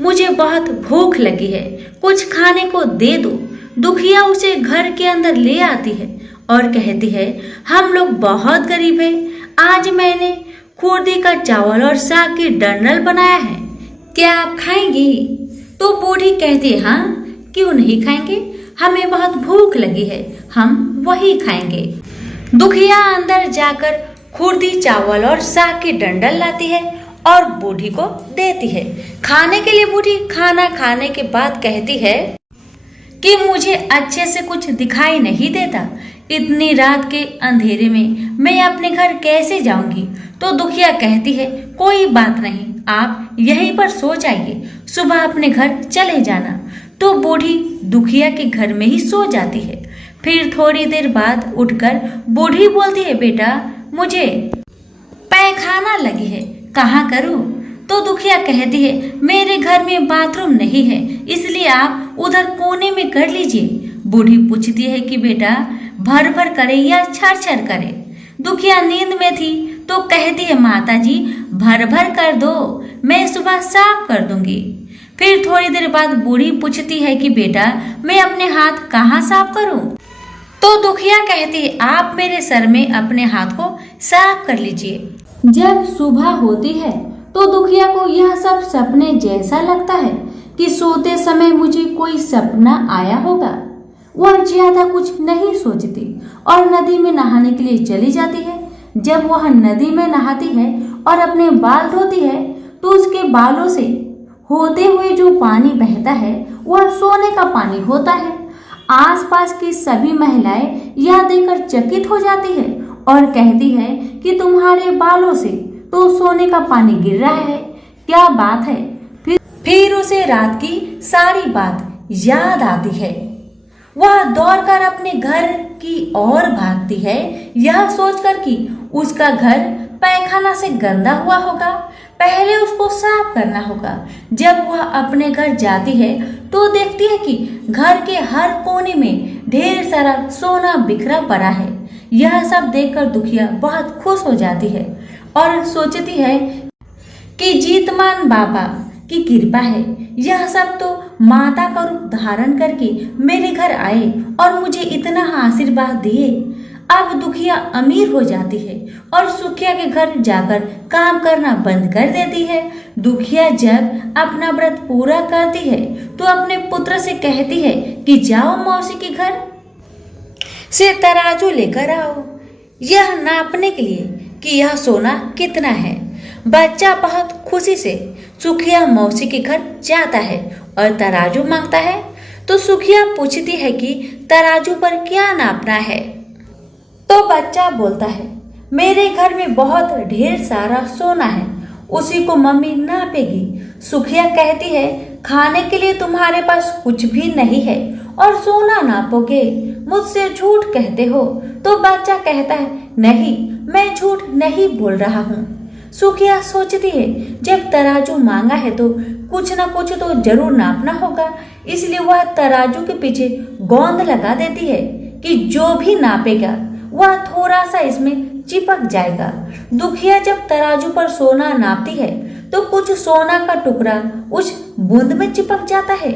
मुझे बहुत भूख लगी है, कुछ खाने को दे दो। दुखिया उसे घर के अंदर ले आती है और कहती है हम लोग बहुत गरीब हैं, आज मैंने खुर्दी का चावल और साग की डंडल बनाया है, क्या आप खाएंगी। तो बूढ़ी कहती है हाँ क्यों नहीं खाएंगे, हमें बहुत भूख लगी है, हम वही खाएंगे। दुखिया अंदर जाकर खुर्दी चावल और साग की डंडल लाती है और बूढ़ी को देती है खाने के लिए। बूढ़ी खाना खाने के बाद कहती है कि मुझे अच्छे से कुछ दिखाई नहीं देता, इतनी रात के अंधेरे में मैं अपने घर कैसे जाऊंगी। तो दुखिया कहती है कोई बात नहीं, आप यहीं पर सो जाइए, सुबह अपने घर चले जाना। तो बूढ़ी दुखिया के घर में ही सो जाती है। फिर थोड़ी देर बाद उठकर बूढ़ी बोलती है बेटा मुझे पैखाना लगी है, कहाँ करूँ। तो दुखिया कहती है मेरे घर में बाथरूम नहीं है, इसलिए आप उधर कोने में कर लीजिए। बूढ़ी पूछती है कि बेटा भर भर करे या छर छर करे। दुखिया नींद में थी तो कहती है, माता जी भर भर कर दो, मैं सुबह साफ कर दूंगी। फिर थोड़ी देर बाद बूढ़ी पूछती है कि बेटा मैं अपने हाथ कहाँ साफ करूं? तो दुखिया कहती है, आप मेरे सर में अपने हाथ को साफ कर लीजिए। जब सुबह होती है तो दुखिया को यह सब सपने जैसा लगता है कि सोते समय मुझे कोई सपना आया होगा। वह ज्यादा कुछ नहीं सोचती और नदी में नहाने के लिए चली जाती है। जब वह नदी में नहाती है और अपने बाल धोती है तो उसके बालों से होते हुए जो पानी बहता है वह सोने का पानी होता है। आसपास की सभी महिलाएं यह देखकर चकित हो जाती है और कहती है कि तुम्हारे बालों से तो सोने का पानी गिर रहा है, क्या बात है। फिर उसे रात की सारी बात याद आती है। वह दौड़कर अपने घर की ओर भागती है, यह सोचकर कि उसका घर पैखाना से गंदा हुआ होगा, पहले उसको साफ करना होगा। जब वह अपने घर जाती है तो देखती है कि घर के हर कोने में ढेर सारा सोना बिखरा पड़ा है। यह सब देखकर दुखिया बहुत खुश हो जाती है और सोचती है कि जीतमान बाबा की कृपा है, यह सब तो माता का रूप धारण करके मेरे घर आए और मुझे इतना आशीर्वाद दिए। अब दुखिया अमीर हो जाती है और सुखिया के घर जाकर काम करना बंद कर देती है। दुखिया जब अपना व्रत पूरा करती है तो अपने पुत्र से कहती है कि जाओ मौसी के घर से तराजू लेकर आओ, यह नापने के लिए कि यह सोना कितना है। बच्चा बहुत खुशी से सुखिया मौसी के घर जाता है और तराजू मांगता है तो सुखिया पूछती है कि तराजू पर क्या नापना है। तो बच्चा बोलता है, मेरे घर में बहुत ढेर सारा सोना है, उसी को मम्मी नापेगी। सुखिया कहती है, खाने के लिए तुम्हारे पास कुछ भी नहीं है और सोना नापोगे, मुझसे झूठ कहते हो। तो बच्चा कहता है, नहीं मैं झूठ नहीं बोल रहा हूँ। सुखिया सोचती है जब तराजू मांगा है तो कुछ ना कुछ तो जरूर नापना होगा, इसलिए वह तराजू के पीछे गोंद लगा देती है कि जो भी नापेगा वह थोड़ा सा इसमें चिपक जाएगा। दुखिया जब तराजू पर सोना नापती है तो कुछ सोना का टुकड़ा उस बूंद में चिपक जाता है।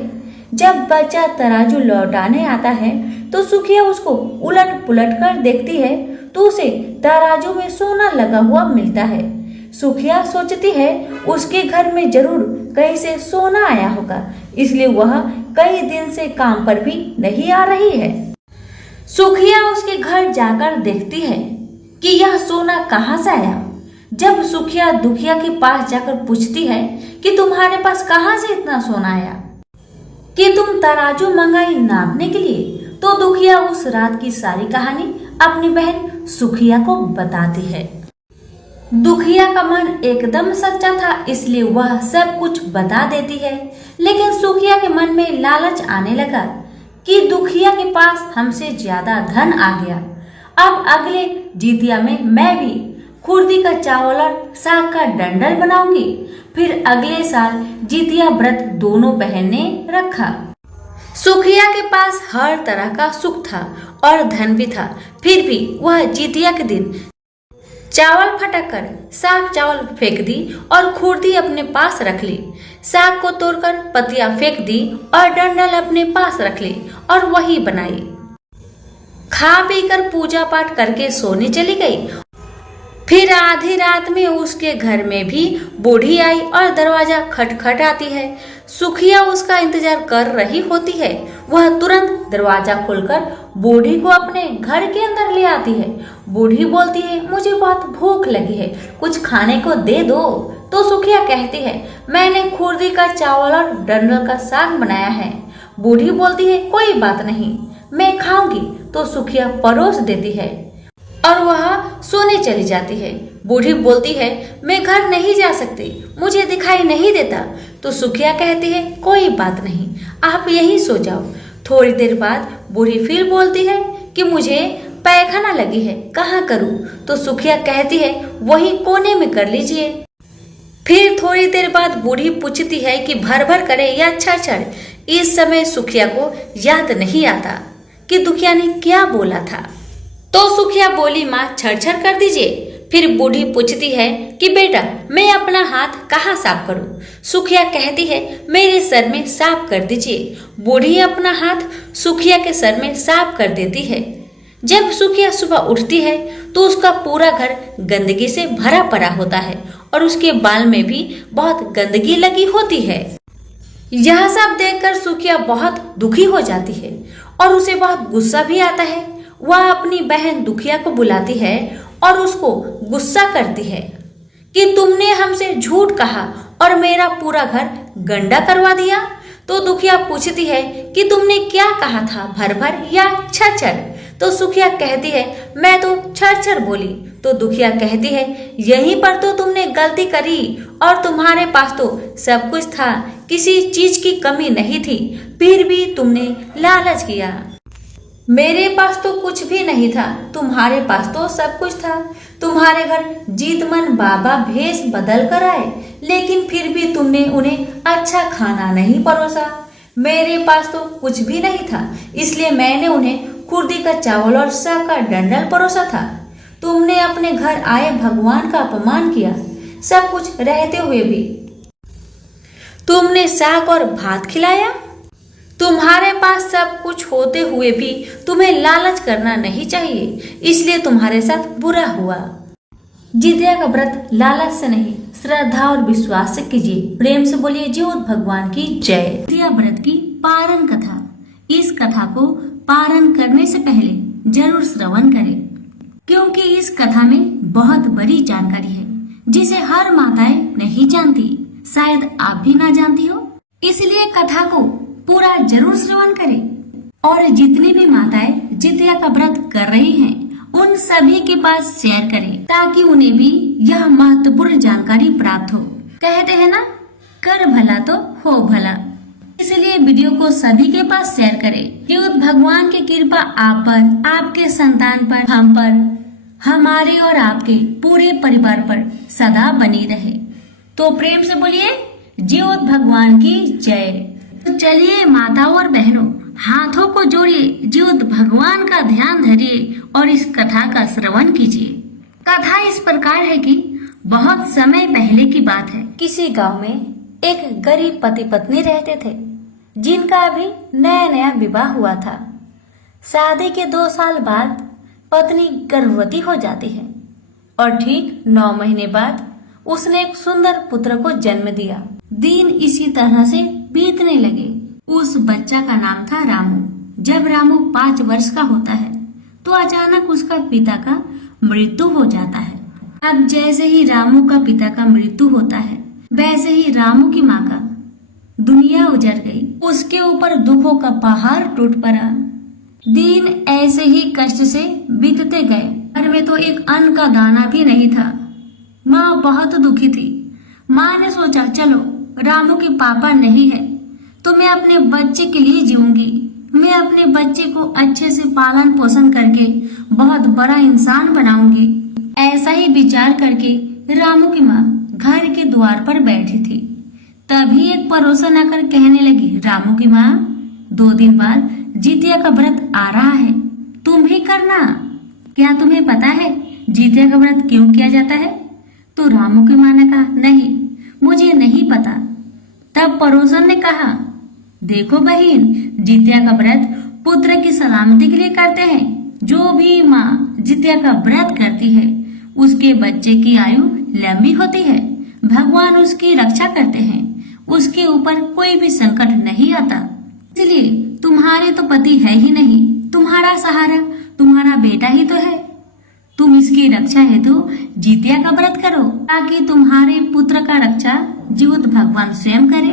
जब बच्चा तराजू लौटाने आता है तो सुखिया उसको उलट पुलट कर देखती है तो उसे तराजू में सोना लगा हुआ मिलता है। सुखिया सोचती है उसके घर में जरूर कहीं से सोना आया होगा, इसलिए वह कई दिन से काम पर भी नहीं आ रही है। सुखिया उसके घर जाकर देखती है कि यह सोना कहाँ से आया। जब सुखिया दुखिया के पास जाकर पूछती है कि तुम्हारे पास कहाँ से इतना सोना आया कि तुम तराजू मंगाई नापने के लिए, तो दुखिया उस रात की सारी कहानी अपनी बहन सुखिया को बताती है। दुखिया का मन एकदम सच्चा था, इसलिए वह सब कुछ बता देती है। लेकिन सुखिया के मन में लालच आने लगा कि दुखिया के पास हमसे ज्यादा धन आ गया, अब अगले जितिया में मैं भी खुर्दी का चावल और साग का डंडल बनाऊंगी। फिर अगले साल जितिया व्रत दोनों बहन ने रखा। सुखिया के पास हर तरह का सुख था और धन भी था, फिर भी वह जितिया के दिन चावल फटक कर साग चावल फेंक दी और खुर्दी अपने पास रख ली। साग को तोड़कर पतिया फेंक दी और डंडल अपने पास रख ली और वही बनाई। खा पीकर पूजा पाठ करके सोने चली गई। फिर आधी रात में उसके घर में भी बूढ़ी आई और दरवाजा खटखटाती है। सुखिया उसका इंतजार कर रही होती है। वह तुरंत दरवाजा खोलकर बूढ़ी को अपने घर के अंदर ले आती है। बूढ़ी बोलती है, मुझे बहुत भूख लगी है, कुछ खाने को दे दो। तो सुखिया कहती है, मैंने खुर्दी का चावल और डंडल का साग बनाया है। बूढ़ी बोलती है, कोई बात नहीं, मैं खाऊंगी। तो सुखिया परोस देती है और वह सोने चली जाती है। बूढ़ी बोलती है, मैं घर नहीं जा सकती, मुझे दिखाई नहीं देता। तो सुखिया कहती है, कोई बात नहीं, आप यहीं सो जाओ। थोड़ी देर बाद बूढ़ी फिर बोलती है कि मुझे पैखाना लगी है, कहाँ करूं? तो सुखिया कहती है, वही कोने में कर लीजिए। फिर थोड़ी देर बाद बूढ़ी पूछती है कि भर भर करे या छड़। इस समय सुखिया को याद नहीं आता कि दुखिया ने क्या बोला था। तो सुखिया बोली, माँ छड़ कर दीजिए। फिर बूढ़ी पूछती है कि बेटा मैं अपना हाथ कहाँ साफ करूं? सुखिया कहती है मेरे सर में साफ कर दीजिए। बूढ़ी अपना हाथ सुखिया के सर में साफ कर देती है। जब सुखिया सुबह उठती है तो उसका पूरा घर गंदगी से भरा पड़ा होता है और उसके बाल में भी बहुत गंदगी लगी होती है। यह सब देखकर सुखिया बहुत दुखी हो जाती है और उसे बहुत गुस्सा भी आता है। वह अपनी बहन दुखिया को बुलाती है और उसको गुस्सा करती है कि तुमने हमसे झूठ कहा और मेरा पूरा घर गंदा करवा दिया। तो दुखिया पूछती है कि तुमने क्या कहा था, भर भर या छर? तो सुखिया कहती है मैं तो छर बोली। तो दुखिया कहती है यहीं पर तो तुमने गलती करी और तुम्हारे पास तो सब कुछ था, किसी चीज की कमी नहीं थी, फिर भी तुमने लालच किया। मेरे पास तो कुछ भी नहीं था, तुम्हारे पास तो सब कुछ था। तुम्हारे घर जीतमन बाबा भेष बदल कर आए, लेकिन फिर भी तुमने उन्हें अच्छा खाना नहीं परोसा। मेरे पास तो कुछ भी नहीं था, इसलिए मैंने उन्हें कुर्दी का चावल और साग का डंडल परोसा था। तुमने अपने घर आए भगवान का अपमान किया, सब कुछ रहते हुए भी। तुमने साग और भात खिलाया। तुम्हारे पास सब कुछ होते हुए भी तुम्हें लालच करना नहीं चाहिए, इसलिए तुम्हारे साथ बुरा हुआ। जितिया का व्रत लालच से नहीं, श्रद्धा और विश्वास से कीजिए। प्रेम से बोलिए ज्योत भगवान की जय। जितिया व्रत की पारण कथा। इस कथा को पारण करने से पहले जरूर श्रवण करें, क्योंकि इस कथा में बहुत बड़ी जानकारी है जिसे हर माताएं नहीं जानती। शायद आप भी ना जानती हो, इसलिए कथा को पूरा जरूर श्रवण करें। और जितनी भी माताएं जितिया का व्रत कर रही हैं, उन सभी के पास शेयर करें, ताकि उन्हें भी यह महत्वपूर्ण जानकारी प्राप्त हो। कहते हैं ना, कर भला तो हो भला। इसलिए वीडियो को सभी के पास शेयर करें कि भगवान की कृपा आप पर, आपके संतान पर, हम पर, हमारे और आपके पूरे परिवार पर सदा बनी रहे। तो प्रेम से बोलिए ज्योत भगवान की जय। तो चलिए माताओं और बहनों, हाथों को जोड़िए, ज्योत भगवान का ध्यान धरिए और इस कथा का श्रवण कीजिए। कथा इस प्रकार है कि बहुत समय पहले की बात है। किसी गांव में एक गरीब पति पत्नी रहते थे, जिनका अभी नया नया विवाह हुआ था। शादी के 2 साल बाद पत्नी गर्भवती हो जाती है और ठीक 9 महीने बाद उसने एक सुंदर पुत्र को जन्म दिया। दिन इसी तरह से बीतने लगे। उस बच्चा का नाम था रामू। जब रामू 5 वर्ष का होता है तो अचानक उसका पिता का मृत्यु हो जाता है। अब जैसे ही रामू का पिता का मृत्यु होता है, वैसे ही रामू की माँ का दुनिया उजड़ गई। उसके ऊपर दुखों का पहाड़ टूट पड़ा। दिन ऐसे ही कष्ट से बीतते गए। घर में तो एक अन्न का दाना भी नहीं था। माँ बहुत दुखी थी। माँ ने सोचा चलो रामू के पापा नहीं है तो मैं अपने बच्चे के लिए जीऊंगी। मैं अपने बच्चे को अच्छे से पालन पोषण करके बहुत बड़ा इंसान बनाऊंगी। ऐसा ही विचार करके रामू की माँ घर के द्वार पर बैठी थी। तभी एक पड़ोसन आकर कहने लगी, रामू की माँ 2 दिन बाद जितिया का व्रत आ रहा है, तुम भी करना। क्या तुम्हें पता है जितिया का व्रत क्यों किया जाता है? तो रामू की माँ ने कहा नहीं, मुझे नहीं पता। तब पड़ोसन ने कहा, देखो बहन, जितिया का व्रत पुत्र की सलामती के लिए करते हैं। जो भी माँ जितिया का व्रत करती है उसके बच्चे की आयु लंबी होती है। भगवान उसकी रक्षा करते हैं, उसके ऊपर कोई भी संकट नहीं आता। इसलिए तुम्हारे तो पति है ही नहीं, तुम्हारा सहारा तुम्हारा बेटा ही तो है। तुम इसकी रक्षा हेतु जितिया का व्रत करो, ताकि तुम्हारे पुत्र का रक्षा ज्योत भगवान स्वयं करे।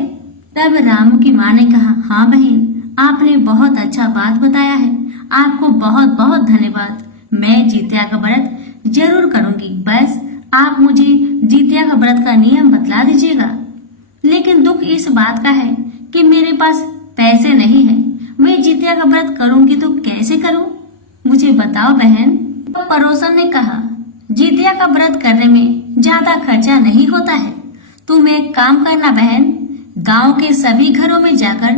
तब रामू की माँ ने कहा, हाँ बहन, आपने बहुत अच्छा बात बताया है, आपको बहुत बहुत धन्यवाद। मैं जितिया का व्रत जरूर करूंगी, बस आप मुझे जितिया का व्रत का नियम बतला दीजिएगा। लेकिन दुख इस बात का है कि मेरे पास पैसे नहीं है। मैं जितिया का व्रत करूंगी तो कैसे करूं, मुझे बताओ बहन। तो पड़ोसन ने कहा, जितिया का व्रत करने में ज्यादा खर्चा नहीं होता है। तुम एक काम करना बहन, गांव के सभी घरों में जाकर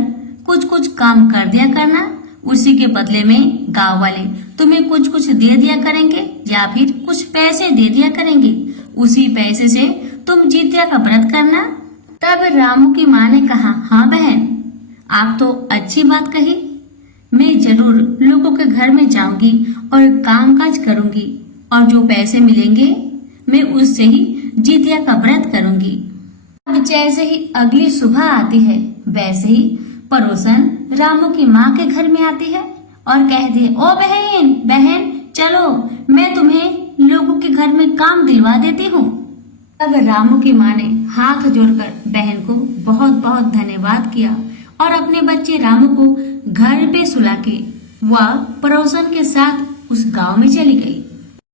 कुछ कुछ काम कर दिया करना। उसी के बदले में गांव वाले तुम्हें कुछ कुछ दे दिया करेंगे या फिर कुछ पैसे दे दिया करेंगे। उसी पैसे से तुम जितिया का व्रत करना। तब रामू की माँ ने कहा, हाँ बहन, आप तो अच्छी बात कही। मैं जरूर लोगों के घर में जाऊंगी और कामकाज करूंगी और जो पैसे मिलेंगे मैं उससे ही जितिया का व्रत करूंगी। अब जैसे ही अगली सुबह आती है वैसे ही पड़ोसन रामू की माँ के घर में आती है और कहती है, ओ बहन बहन चलो, मैं तुम्हें लोगों के घर में काम दिलवा देती हूँ। तब रामू की माँ ने हाथ जोड़कर बहन को बहुत बहुत धन्यवाद किया और अपने बच्चे रामू को घर पे सुला के वह पड़ोसन के साथ उस गांव में चली गई।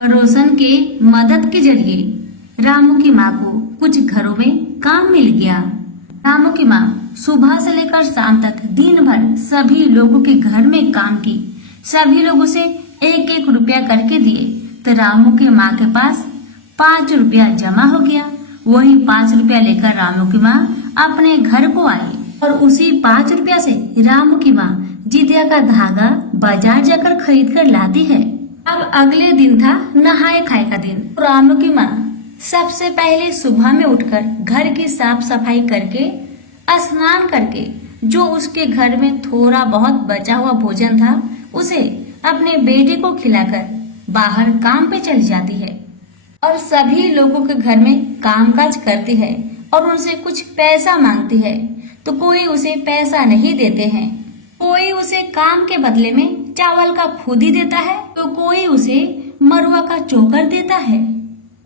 पड़ोसन के मदद के जरिए रामू की माँ को कुछ घरों में काम मिल गया। रामू की माँ सुबह से लेकर शाम तक दिन भर सभी लोगों के घर में काम की। सभी लोगों से 1-1 रुपया करके दिए तो रामू की माँ के पास 5 रुपया जमा हो गया। वही 5 रुपया लेकर रामू की माँ अपने घर को आई और उसी 5 रुपया से रामू की माँ जितिया का धागा बाजार जाकर खरीद कर लाती है। अब अगले दिन था नहाए खाए का दिन। रामू की माँ सबसे पहले सुबह में उठकर घर की साफ सफाई करके स्नान करके जो उसके घर में थोड़ा बहुत बचा हुआ भोजन था उसे अपने बेटे को खिलाकर बाहर काम पे चली जाती है और सभी लोगों के घर में कामकाज करती है और उनसे कुछ पैसा मांगती है तो कोई उसे पैसा नहीं देते हैं। कोई उसे काम के बदले में चावल का खुदी देता है तो कोई उसे मरुआ का चोकर देता है।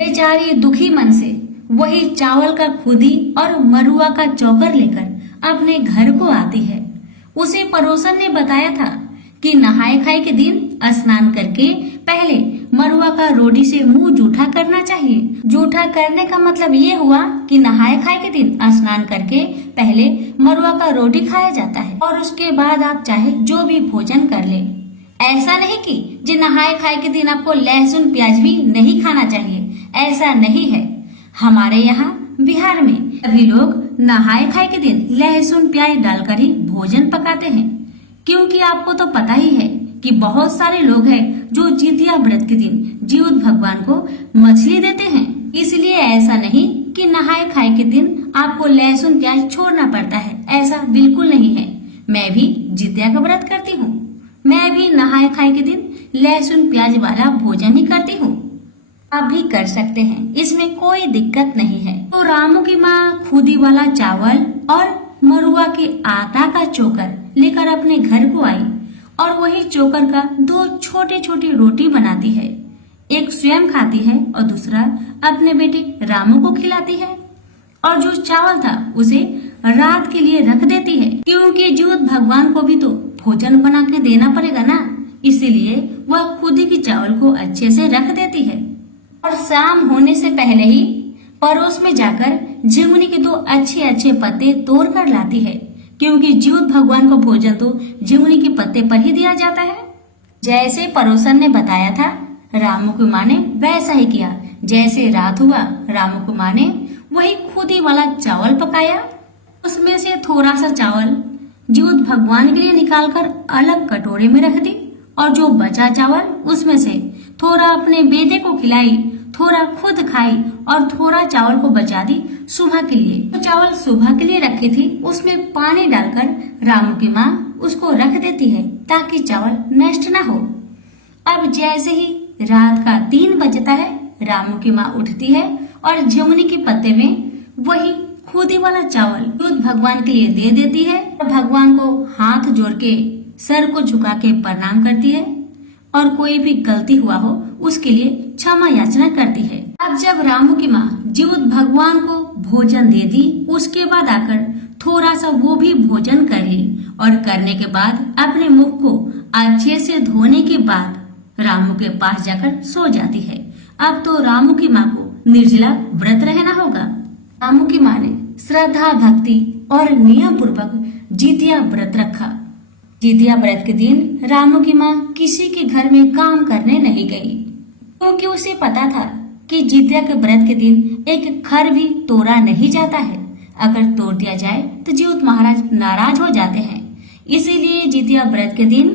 बेचारी दुखी मन से वही चावल का खुदी और मरुआ का चोकर लेकर अपने घर को आती है। उसे पड़ोसन ने बताया था कि नहाए खाए के दिन स्नान करके पहले मरुआ का रोटी से मुंह जूठा करना चाहिए। जूठा करने का मतलब ये हुआ कि नहाए खाए के दिन स्नान करके पहले मरुआ का रोटी खाया जाता है और उसके बाद आप चाहे जो भी भोजन कर ले। ऐसा नहीं कि जो नहाए खाए के दिन आपको लहसुन प्याज भी नहीं खाना चाहिए, ऐसा नहीं है। हमारे यहाँ बिहार में सभी लोग नहाए खाए के दिन लहसुन प्याज डालकर ही भोजन पकाते हैं, क्योंकि आपको तो पता ही है कि बहुत सारे लोग हैं जो जितिया व्रत के दिन जीउत भगवान को मछली देते हैं। इसलिए ऐसा नहीं कि नहाए खाए के दिन आपको लहसुन प्याज छोड़ना पड़ता है, ऐसा बिल्कुल नहीं है। मैं भी जितिया का व्रत करती हूँ। मैं भी नहाए खाए के दिन लहसुन प्याज वाला भोजन ही करती हूँ। आप भी कर सकते हैं, इसमें कोई दिक्कत नहीं है। तो रामू की माँ खुदी वाला चावल और मरुआ के आटा का चोकर लेकर अपने घर को आई और वही चोकर का 2 छोटे छोटे रोटी बनाती है। एक स्वयं खाती है और दूसरा अपने बेटे रामू को खिलाती है और जो चावल था उसे रात के लिए रख देती है, क्योंकि जीउत भगवान को भी तो भोजन बना के देना पड़ेगा ना, इसीलिए वह खुद ही चावल को अच्छे से रख देती है और शाम होने से पहले ही पड़ोस में जाकर झिंगुनी के 2 अच्छे अच्छे पत्ते तोड़ कर लाती है, क्योंकि जीउत भगवान को भोजन तो झिंगुनी के पत्ते पर ही दिया जाता है। जैसे पड़ोसन ने बताया था रामू की माँ ने वैसा ही किया। जैसे रात हुआ रामू की माँ ने वही खुदी वाला चावल पकाया। उसमें से थोड़ा सा चावल जीउत भगवान के लिए निकालकर अलग कटोरे में रख दी और जो बचा चावल उसमें से थोड़ा अपने बेटे को खिलाई, थोड़ा खुद खाई और थोड़ा चावल को बचा दी सुबह के लिए। तो चावल सुबह के लिए रखी थी उसमें पानी डालकर रामू की माँ उसको रख देती है ताकि चावल नष्ट ना हो। अब जैसे ही रात का 3 बजता है रामू की माँ उठती है और झिंगुनी के पत्ते में वही खुदी वाला चावल दूध भगवान के लिए दे देती है और भगवान को हाथ जोड़ के सर को झुका के प्रणाम करती है और कोई भी गलती हुआ हो उसके लिए क्षमा याचना करती है। अब जब रामू की माँ जीउत भगवान को भोजन दे दी उसके बाद आकर थोड़ा सा वो भी भोजन कर ली और करने के बाद अपने मुख को अच्छे से धोने के बाद रामू के पास जाकर सो जाती है। अब तो रामू की माँ को निर्जला व्रत रहना होगा। रामू की माँ ने श्रद्धा भक्ति और नियम पूर्वक जितिया व्रत रखा। जितिया व्रत के दिन रामू की माँ किसी के घर में काम करने नहीं गई, क्योंकि उसे पता था कि जितिया के व्रत के दिन एक खर भी तोड़ा नहीं जाता है। अगर तोड़ दिया जाए तो जीउत महाराज नाराज हो जाते हैं। इसीलिए जितिया व्रत के दिन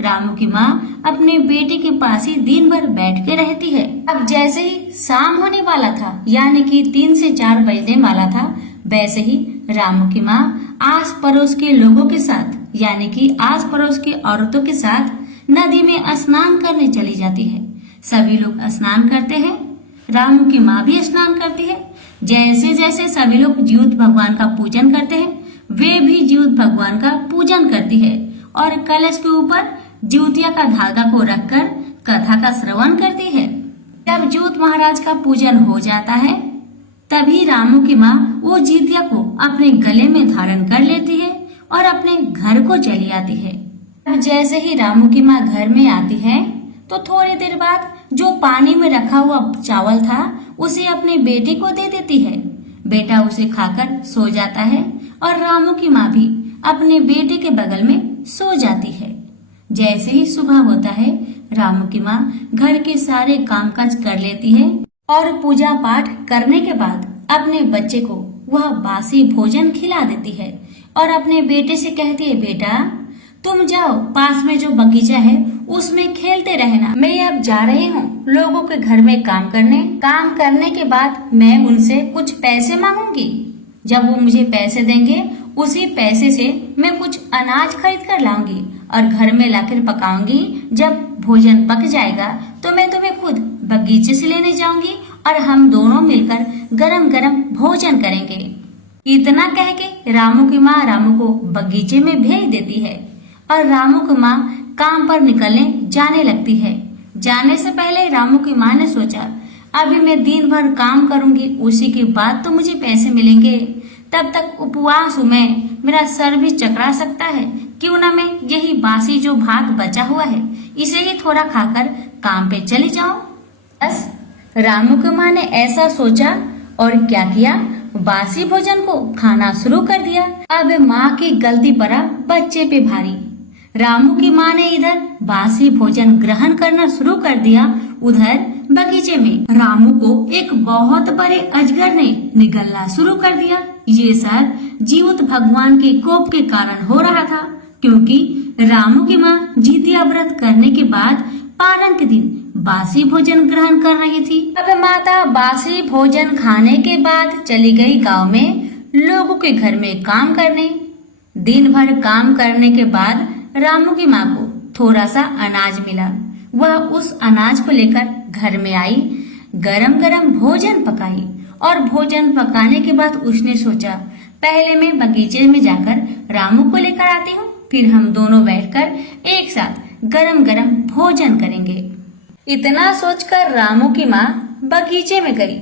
रामू की माँ अपने बेटे के पास ही दिन भर बैठ के रहती है। अब जैसे ही शाम होने वाला था, यानी कि 3 से 4 बजने वाला था, वैसे ही रामू की माँ आस पड़ोस के लोगों के साथ, यानी कि आस पड़ोस की औरतों के साथ नदी में स्नान करने चली जाती है। सभी लोग स्नान करते हैं, रामू की माँ भी स्नान करती है। जैसे जैसे सभी लोग ज्योत भगवान का पूजन करते हैं, वे भी ज्योत भगवान का पूजन करती है और कलश के ऊपर ज्योतिया का धागा को रखकर कथा का श्रवण करती है। जब ज्योत महाराज का पूजन हो जाता है, तभी रामू की माँ वो ज्योतिया को अपने गले में धारण कर लेती है और अपने घर को चली आती है। अब जैसे ही रामू की माँ घर में आती है, तो थोड़ी देर बाद जो पानी में रखा हुआ चावल था उसे अपने बेटे को दे देती है। बेटा उसे खाकर सो जाता है और रामू की माँ भी अपने बेटे के बगल में सो जाती है। जैसे ही सुबह होता है, रामू की माँ घर के सारे कामकाज कर लेती है और पूजा पाठ करने के बाद अपने बच्चे को वह बासी भोजन खिला देती है और अपने बेटे से कहती है, बेटा तुम जाओ, पास में जो बगीचा है उसमें खेलते रहना, मैं अब जा रही हूँ लोगों के घर में काम करने। काम करने के बाद मैं उनसे कुछ पैसे मांगूंगी। जब वो मुझे पैसे देंगे, उसी पैसे से मैं कुछ अनाज खरीद कर लाऊंगी और घर में लाकर पकाऊंगी। जब भोजन पक जाएगा तो मैं तुम्हें खुद बगीचे से लेने जाऊंगी और हम दोनों मिलकर गरम गरम भोजन करेंगे। इतना कह के रामू की माँ रामू को बगीचे में भेज देती है और रामू की माँ काम पर निकलने जाने लगती है। जाने से पहले रामू की माँ ने सोचा, अभी मैं दिन भर काम करूंगी, उसी के बाद तो मुझे पैसे मिलेंगे, तब तक उपवास हूँ मैं, मेरा सर भी चकरा सकता है, क्यों ना मैं यही बासी जो भात बचा हुआ है इसे ही थोड़ा खाकर काम पे चली जाऊं। बस रामू की माँ ने ऐसा सोचा और क्या किया, बासी भोजन को खाना शुरू कर दिया। अब माँ की गलती पड़ा बच्चे पे भारी। रामू की माँ ने इधर बासी भोजन ग्रहण करना शुरू कर दिया, उधर बगीचे में रामू को एक बहुत बड़े अजगर ने निगलना शुरू कर दिया। ये सब जीवत भगवान के कोप के कारण हो रहा था, क्योंकि रामू की माँ जितिया व्रत करने के बाद पारण के दिन बासी भोजन ग्रहण कर रही थी। अब माता बासी भोजन खाने के बाद चली गई गांव में लोगों के घर में काम करने। दिन भर काम करने के बाद रामू की माँ को थोड़ा सा अनाज मिला। वह उस अनाज को लेकर घर में आई, गरम गरम भोजन पकाई और भोजन पकाने के बाद उसने सोचा, पहले मैं बगीचे में जाकर रामू को लेकर आती हूँ, फिर हम दोनों बैठकर एक साथ गरम गरम भोजन करेंगे। इतना सोचकर रामू की माँ बगीचे में गई।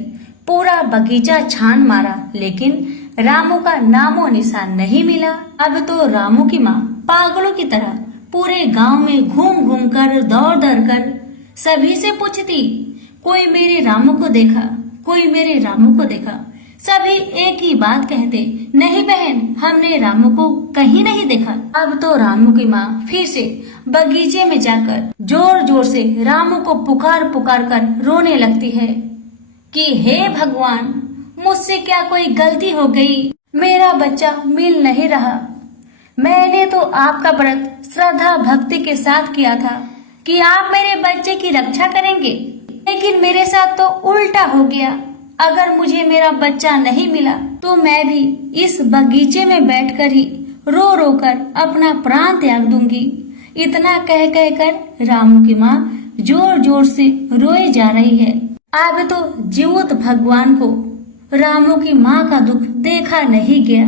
पूरा बगीचा छान मारा, लेकिन रामू का नामो निशान नहीं मिला। अब तो रामू की माँ पागलों की तरह पूरे गांव में घूम घूम कर दौड़ दौड़ कर सभी से पूछती, कोई मेरे रामू को देखा, कोई मेरे रामू को देखा। सभी एक ही बात कहते, नहीं बहन, हमने रामू को कहीं नहीं देखा। अब तो रामू की माँ फिर से बगीचे में जाकर जोर जोर से रामू को पुकार पुकार कर रोने लगती है कि हे भगवान, मुझसे क्या कोई गलती हो गई, मेरा बच्चा मिल नहीं रहा। मैंने तो आपका व्रत श्रद्धा भक्ति के साथ किया था कि आप मेरे बच्चे की रक्षा करेंगे, लेकिन मेरे साथ तो उल्टा हो गया। अगर मुझे मेरा बच्चा नहीं मिला तो मैं भी इस बगीचे में बैठकर ही रो रो कर अपना प्राण त्याग दूंगी। इतना कह कह कर रामू की माँ जोर जोर से रोए जा रही है। अब तो जीवत भगवान को रामू की माँ का दुख देखा नहीं गया।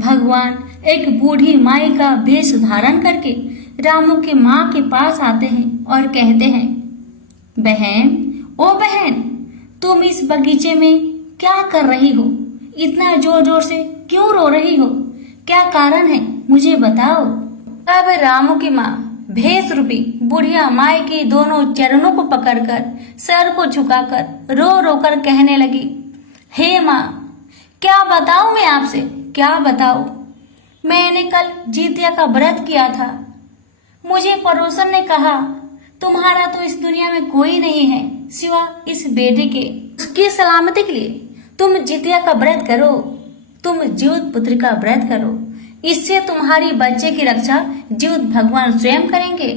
भगवान एक बूढ़ी माई का वेश धारण करके रामू की माँ के पास आते हैं और कहते हैं, बहन, ओ बहन, तुम इस बगीचे में क्या कर रही हो? इतना जोर जोर से क्यों रो रही हो? क्या कारण है, मुझे बताओ। अब रामू की माँ भेष रूपी बुढ़िया माई के दोनों चरणों को पकड़कर सर को झुकाकर रो रो कर कहने लगी, हे माँ, क्या बताऊं मैं आपसे, क्या बताऊं। मैंने कल जितिया का व्रत किया था। मुझे पड़ोसन ने कहा, तुम्हारा तो इस दुनिया में कोई नहीं है सिवा इस बेटे के। उसकी सलामती के लिए तुम जितिया का व्रत करो, तुम ज्योत पुत्र का व्रत करो। इससे तुम्हारी बच्चे की रक्षा जीवित भगवान स्वयं करेंगे।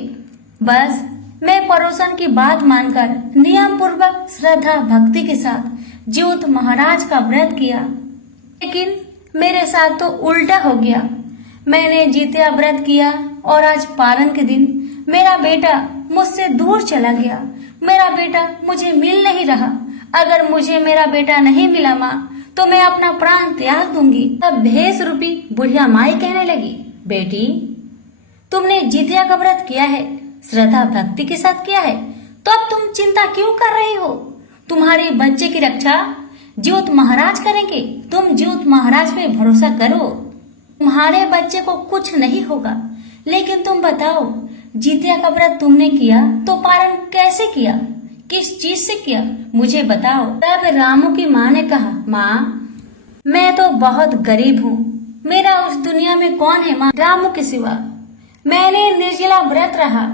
बस मैं पड़ोसन की बात मानकर नियम पूर्वक श्रद्धा भक्ति के साथ जीवित महाराज का व्रत किया, लेकिन मेरे साथ तो उल्टा हो गया। मैंने जितिया व्रत किया और आज पारण के दिन मेरा बेटा मुझसे दूर चला गया। मेरा बेटा मुझे मिल नहीं रहा। अगर मुझे मेरा बेटा नहीं मिला माँ, तो मैं अपना प्राण त्याग दूंगी। तब भेष रूपी बुढ़िया माई कहने लगी, बेटी तुमने जितिया का व्रत किया है, श्रद्धा भक्ति के साथ किया है, तो अब तुम चिंता क्यों कर रही हो? तुम्हारे बच्चे की रक्षा जीवित महाराज करेंगे। तुम जीवित महाराज पे भरोसा करो, तुम्हारे बच्चे को कुछ नहीं होगा। लेकिन तुम बताओ, जितिया का व्रत तुमने किया तो पारण कैसे किया, किस चीज से किया, मुझे बताओ। तब रामू की माँ ने कहा, माँ मैं तो बहुत गरीब हूँ, मेरा उस दुनिया में कौन है माँ रामू के सिवा। मैंने निर्जला व्रत रहा।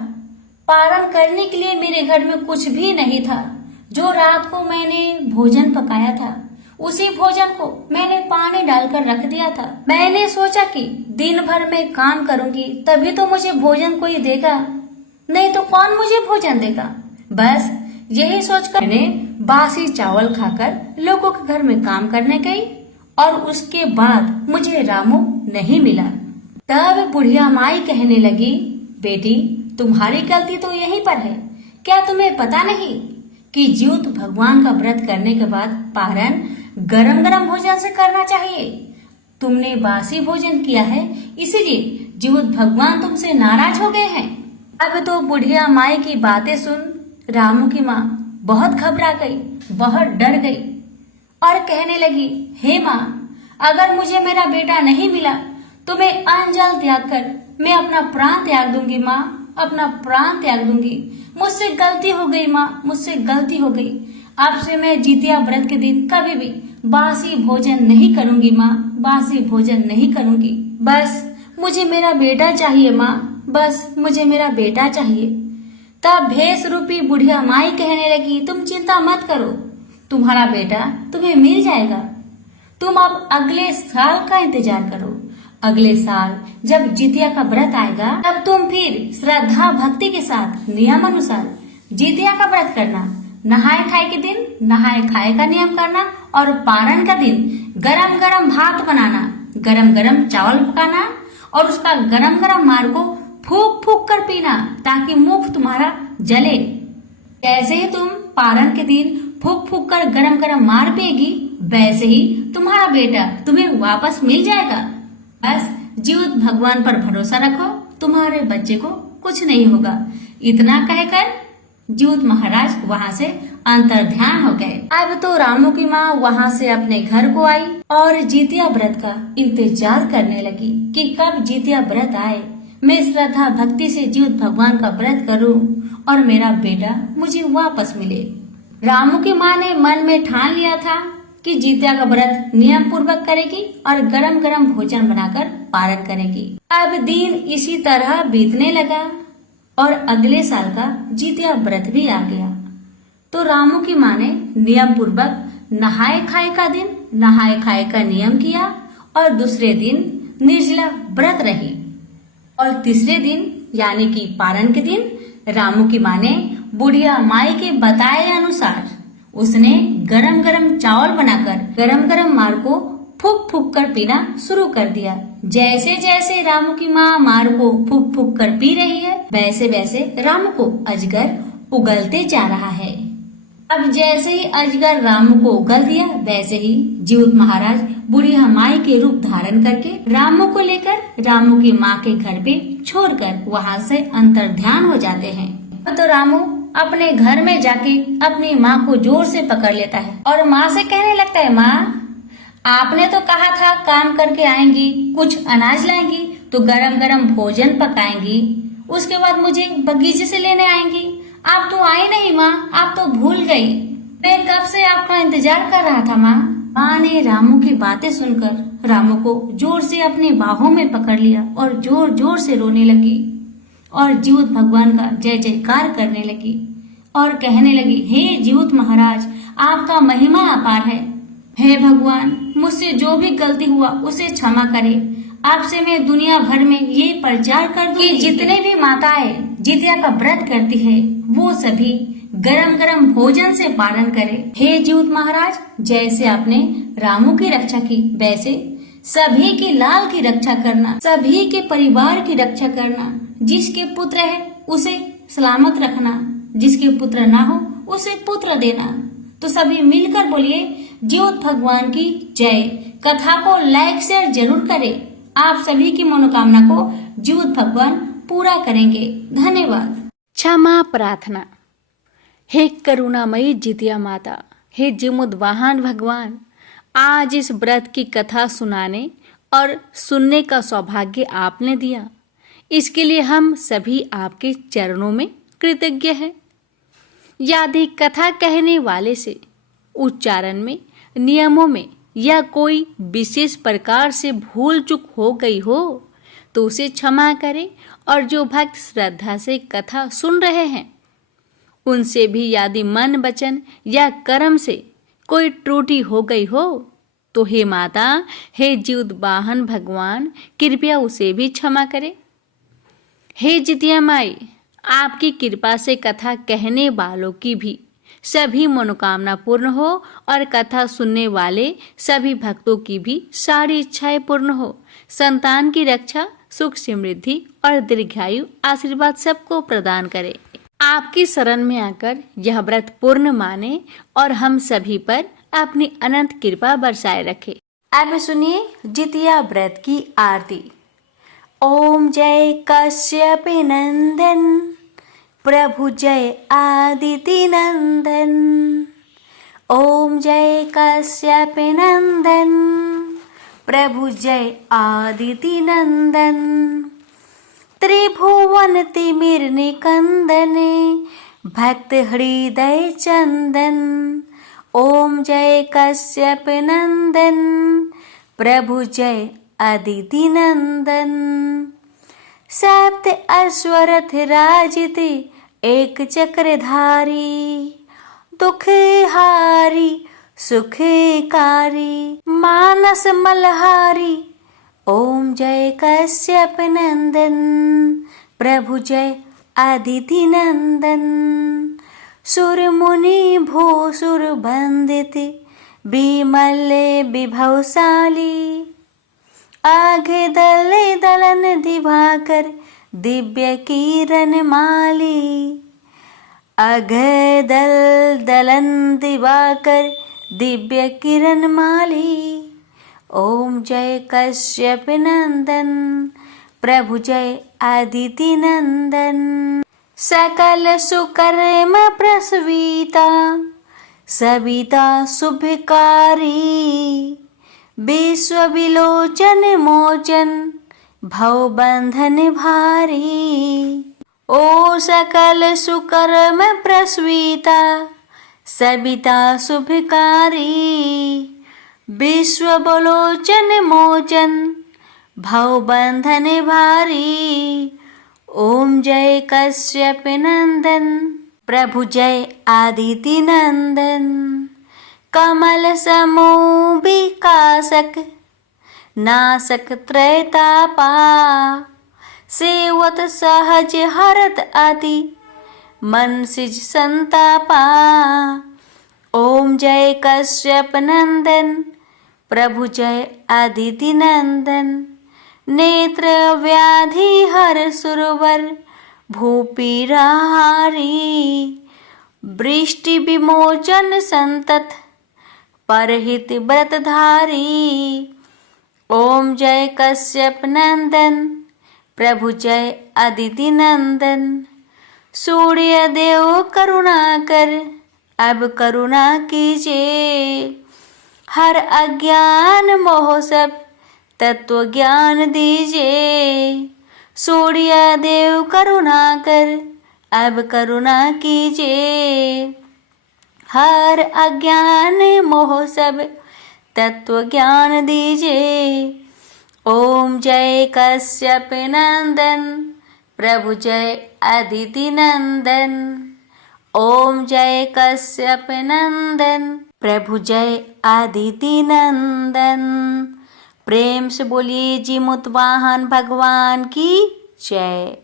पारण करने के लिए मेरे घर में कुछ भी नहीं था। जो रात को मैंने भोजन पकाया था, उसी भोजन को मैंने पानी डालकर रख दिया था। मैंने सोचा कि दिन भर में काम करूंगी तभी तो मुझे भोजन कोई देगा, नहीं तो कौन मुझे भोजन देगा। बस यही सोचकर मैंने बासी चावल खाकर लोगों के घर में काम करने गई और उसके बाद मुझे रामू नहीं मिला। तब बुढ़िया माई कहने लगी, बेटी तुम्हारी गलती तो यहीं पर है। क्या तुम्हें पता नहीं कि जीवित भगवान का व्रत करने के बाद पारण गरम गरम भोजन से करना चाहिए? तुमने बासी भोजन किया है, इसीलिए जीवित भगवान तुमसे नाराज हो गए हैं। अब तो बुढ़िया माई की बातें सुन रामू की माँ बहुत घबरा गई, बहुत डर गई और कहने लगी, हे माँ, अगर मुझे मेरा बेटा नहीं मिला तो मैं अन्न जल त्याग कर मैं अपना प्राण त्याग दूंगी माँ, अपना प्राण त्याग दूंगी। मुझसे गलती हो गई माँ, मुझसे गलती हो गई। अब से मैं जितिया व्रत के दिन कभी भी बासी भोजन नहीं करूंगी माँ, बासी भोजन नहीं करूंगी। बस मुझे मेरा बेटा चाहिए माँ, बस मुझे मेरा बेटा चाहिए। तब भेष रूपी बुढ़िया माई कहने लगी, तुम चिंता मत करो, तुम्हारा बेटा तुम्हें मिल जाएगा। तुम अब अगले साल का इंतजार करो। अगले साल जब जितिया का व्रत आएगा, तब तुम फिर श्रद्धा भक्ति के साथ नियम अनुसार जितिया का व्रत करना। नहाए खाए के दिन नहाए खाए का नियम करना और पारण का दिन गरम गरम भात बनाना, गरम गरम चावल पकाना और उसका गरम गरम मार को फूक फूक कर पीना ताकि मुख तुम्हारा जले। जैसे ही तुम पारण के दिन फूक फूक कर गरम गरम मार पिएगी, वैसे ही तुम्हारा बेटा तुम्हें वापस मिल जाएगा। बस जीवित भगवान पर भरोसा रखो, तुम्हारे बच्चे को कुछ नहीं होगा। इतना कहकर जीवित महाराज वहाँ से अंतर्ध्यान हो गए। अब तो रामू की माँ वहाँ से अपने घर को आई और जितिया व्रत का इंतजार करने लगी कि कब जितिया व्रत आए, मैं श्रद्धा भक्ति से जीवित भगवान का व्रत करूं और मेरा बेटा मुझे वापस मिले। रामू की माँ ने मन में ठान लिया था कि जितिया का व्रत नियम पूर्वक करेगी और गरम गरम भोजन बनाकर पारण करेगी। अब दिन इसी तरह बीतने लगा और अगले साल का जितिया व्रत भी आ गया। तो रामू की माँ ने नियम पूर्वक नहाए खाए का दिन नहाए खाए का नियम किया और दूसरे दिन निर्जला व्रत रही और तीसरे दिन यानी कि पारण के दिन रामू की माँ ने बुढ़िया माई के बताए अनुसार उसने गरम गरम चावल बनाकर गरम गरम मार को फूक फूक कर पीना शुरू कर दिया। जैसे जैसे रामू की माँ मार को फूक फूक कर पी रही है, वैसे वैसे रामू को अजगर उगलते जा रहा है। अब जैसे ही अजगर रामू को उगल दिया, वैसे ही जीवित महाराज बुढ़िया माई के रूप धारण करके रामू को लेकर रामू की माँ के घर पे छोड़कर वहाँ से अंतर्ध्यान हो जाते हैं। तो रामू अपने घर में जाके अपनी माँ को जोर से पकड़ लेता है और माँ से कहने लगता है, माँ आपने तो कहा था काम करके आएंगी, कुछ अनाज लाएंगी तो गरम गरम भोजन पकाएंगी, उसके बाद मुझे बगीचे से लेने आएंगी। आप तो आई नहीं माँ, आप तो भूल गई। मैं कब से आपका इंतजार कर रहा था माँ। माँ ने रामू की बातें सुनकर रामू को जोर से अपनी बाहों में पकड़ लिया और जोर जोर से रोने लगी और जीवित भगवान का जय जयकार करने लगी और कहने लगी, हे जीवित महाराज, आपका महिमा अपार है। हे भगवान, मुझसे जो भी गलती हुआ उसे क्षमा करे। आपसे मैं दुनिया भर में ये प्रचार कर दूं कि जितने भी माताएं जितिया का व्रत करती है वो सभी गरम गरम भोजन से पालन करें। हे जीउत महाराज, जैसे आपने रामू की रक्षा की वैसे सभी की लाल की रक्षा करना, सभी के परिवार की रक्षा करना। जिसके पुत्र है उसे सलामत रखना, जिसके पुत्र ना हो उसे पुत्र देना। तो सभी मिलकर बोलिए जीउत भगवान की जय। कथा को लाइक शेयर जरूर करें। आप सभी की मनोकामना को जीउत भगवान पूरा करेंगे। धन्यवाद। क्षमा प्रार्थना। हे करुणामयी जितिया माता, हे जिमुद वाहन भगवान, आज इस व्रत की कथा सुनाने और सुनने का सौभाग्य आपने दिया, इसके लिए हम सभी आपके चरणों में कृतज्ञ हैं। यदि कथा कहने वाले से उच्चारण में, नियमों में या कोई विशेष प्रकार से भूल चूक हो गई हो तो उसे क्षमा करें, और जो भक्त श्रद्धा से कथा सुन रहे हैं उनसे भी यदि मन, वचन या कर्म से कोई त्रुटि हो गई हो तो हे माता, हे जीउत वाहन भगवान, कृपया उसे भी क्षमा करें। हे जितिया माई, आपकी कृपा से कथा कहने वालों की भी सभी मनोकामना पूर्ण हो और कथा सुनने वाले सभी भक्तों की भी सारी इच्छाएं पूर्ण हो। संतान की रक्षा, सुख, समृद्धि और दीर्घायु आशीर्वाद सबको प्रदान करे। आपकी शरण में आकर यह व्रत पूर्ण माने और हम सभी पर अपनी अनंत कृपा बरसाए रखे। अब सुनिए जितिया व्रत की आरती। ओम जय कश्यप नंदन, प्रभु जय आदिति नंदन। ओम जय कश्यप नंदन, प्रभु जय आदिति नंदन। त्रिभुवन तिमिर निकंदन, भक्त हृदय चंदन। ओम जय कश्यप नंदन, प्रभु जय आदिति नंदन। सप्त अश्वरथ राजिते, एक चक्रधारी, दुख हारी सुखकारी, मानस मलहारी। ओम जय कश्यप नंदन, प्रभु जय आदिति नंदन। सुर मुनि भूसुर बंदित, विमल विभवशाली। आगे दले दलन दिवाकर, दिव्य किरण माली। अघ दल दलन दिवाकर, दिव्य किरण माली। ओम जय कश्यप नंदन, प्रभु जय आदिति नंदन। सकल सुकर्म प्रसविता, सविता शुभकारी। विश्व विलोचन मोचन, भव बंधन भारी। ओ सकल सुकर्म प्रसविता, सविता शुभकारी। विश्व विलोचन मोचन, भव बंधन भारी। ओम जय कश्यप नंदन, प्रभु जय आदिति नंदन। कमल समूह विकासक, नासक त्रैतापा। सेवत सहज हरत अति, मन सिज संतापा। ओम जय कश्यप नंदन, प्रभु जय आदिति नंदन। नेत्र व्याधि हर सुरवर, भूपीराहारी। वृष्टि विमोचन संतत, परहित व्रतधारी। ओम जय कश्यप नंदन, प्रभु जय आदिति नंदन। सूर्य देव करुणा कर, अब करुणा कीजिए। हर अज्ञान मोह सब, तत्व ज्ञान दीजिए। सूर्य देव करुणा कर, अब करुणा कीजिए। हर अज्ञान मोह सब, तत्व ज्ञान दीजिए। ओम जय कश्यप नंदन, प्रभु जय आदिति नंदन। ओम जय कश्यप नंदन, प्रभु जय आदिति नंदन। प्रेम से बोलिए जीमूत वाहन भगवान की जय।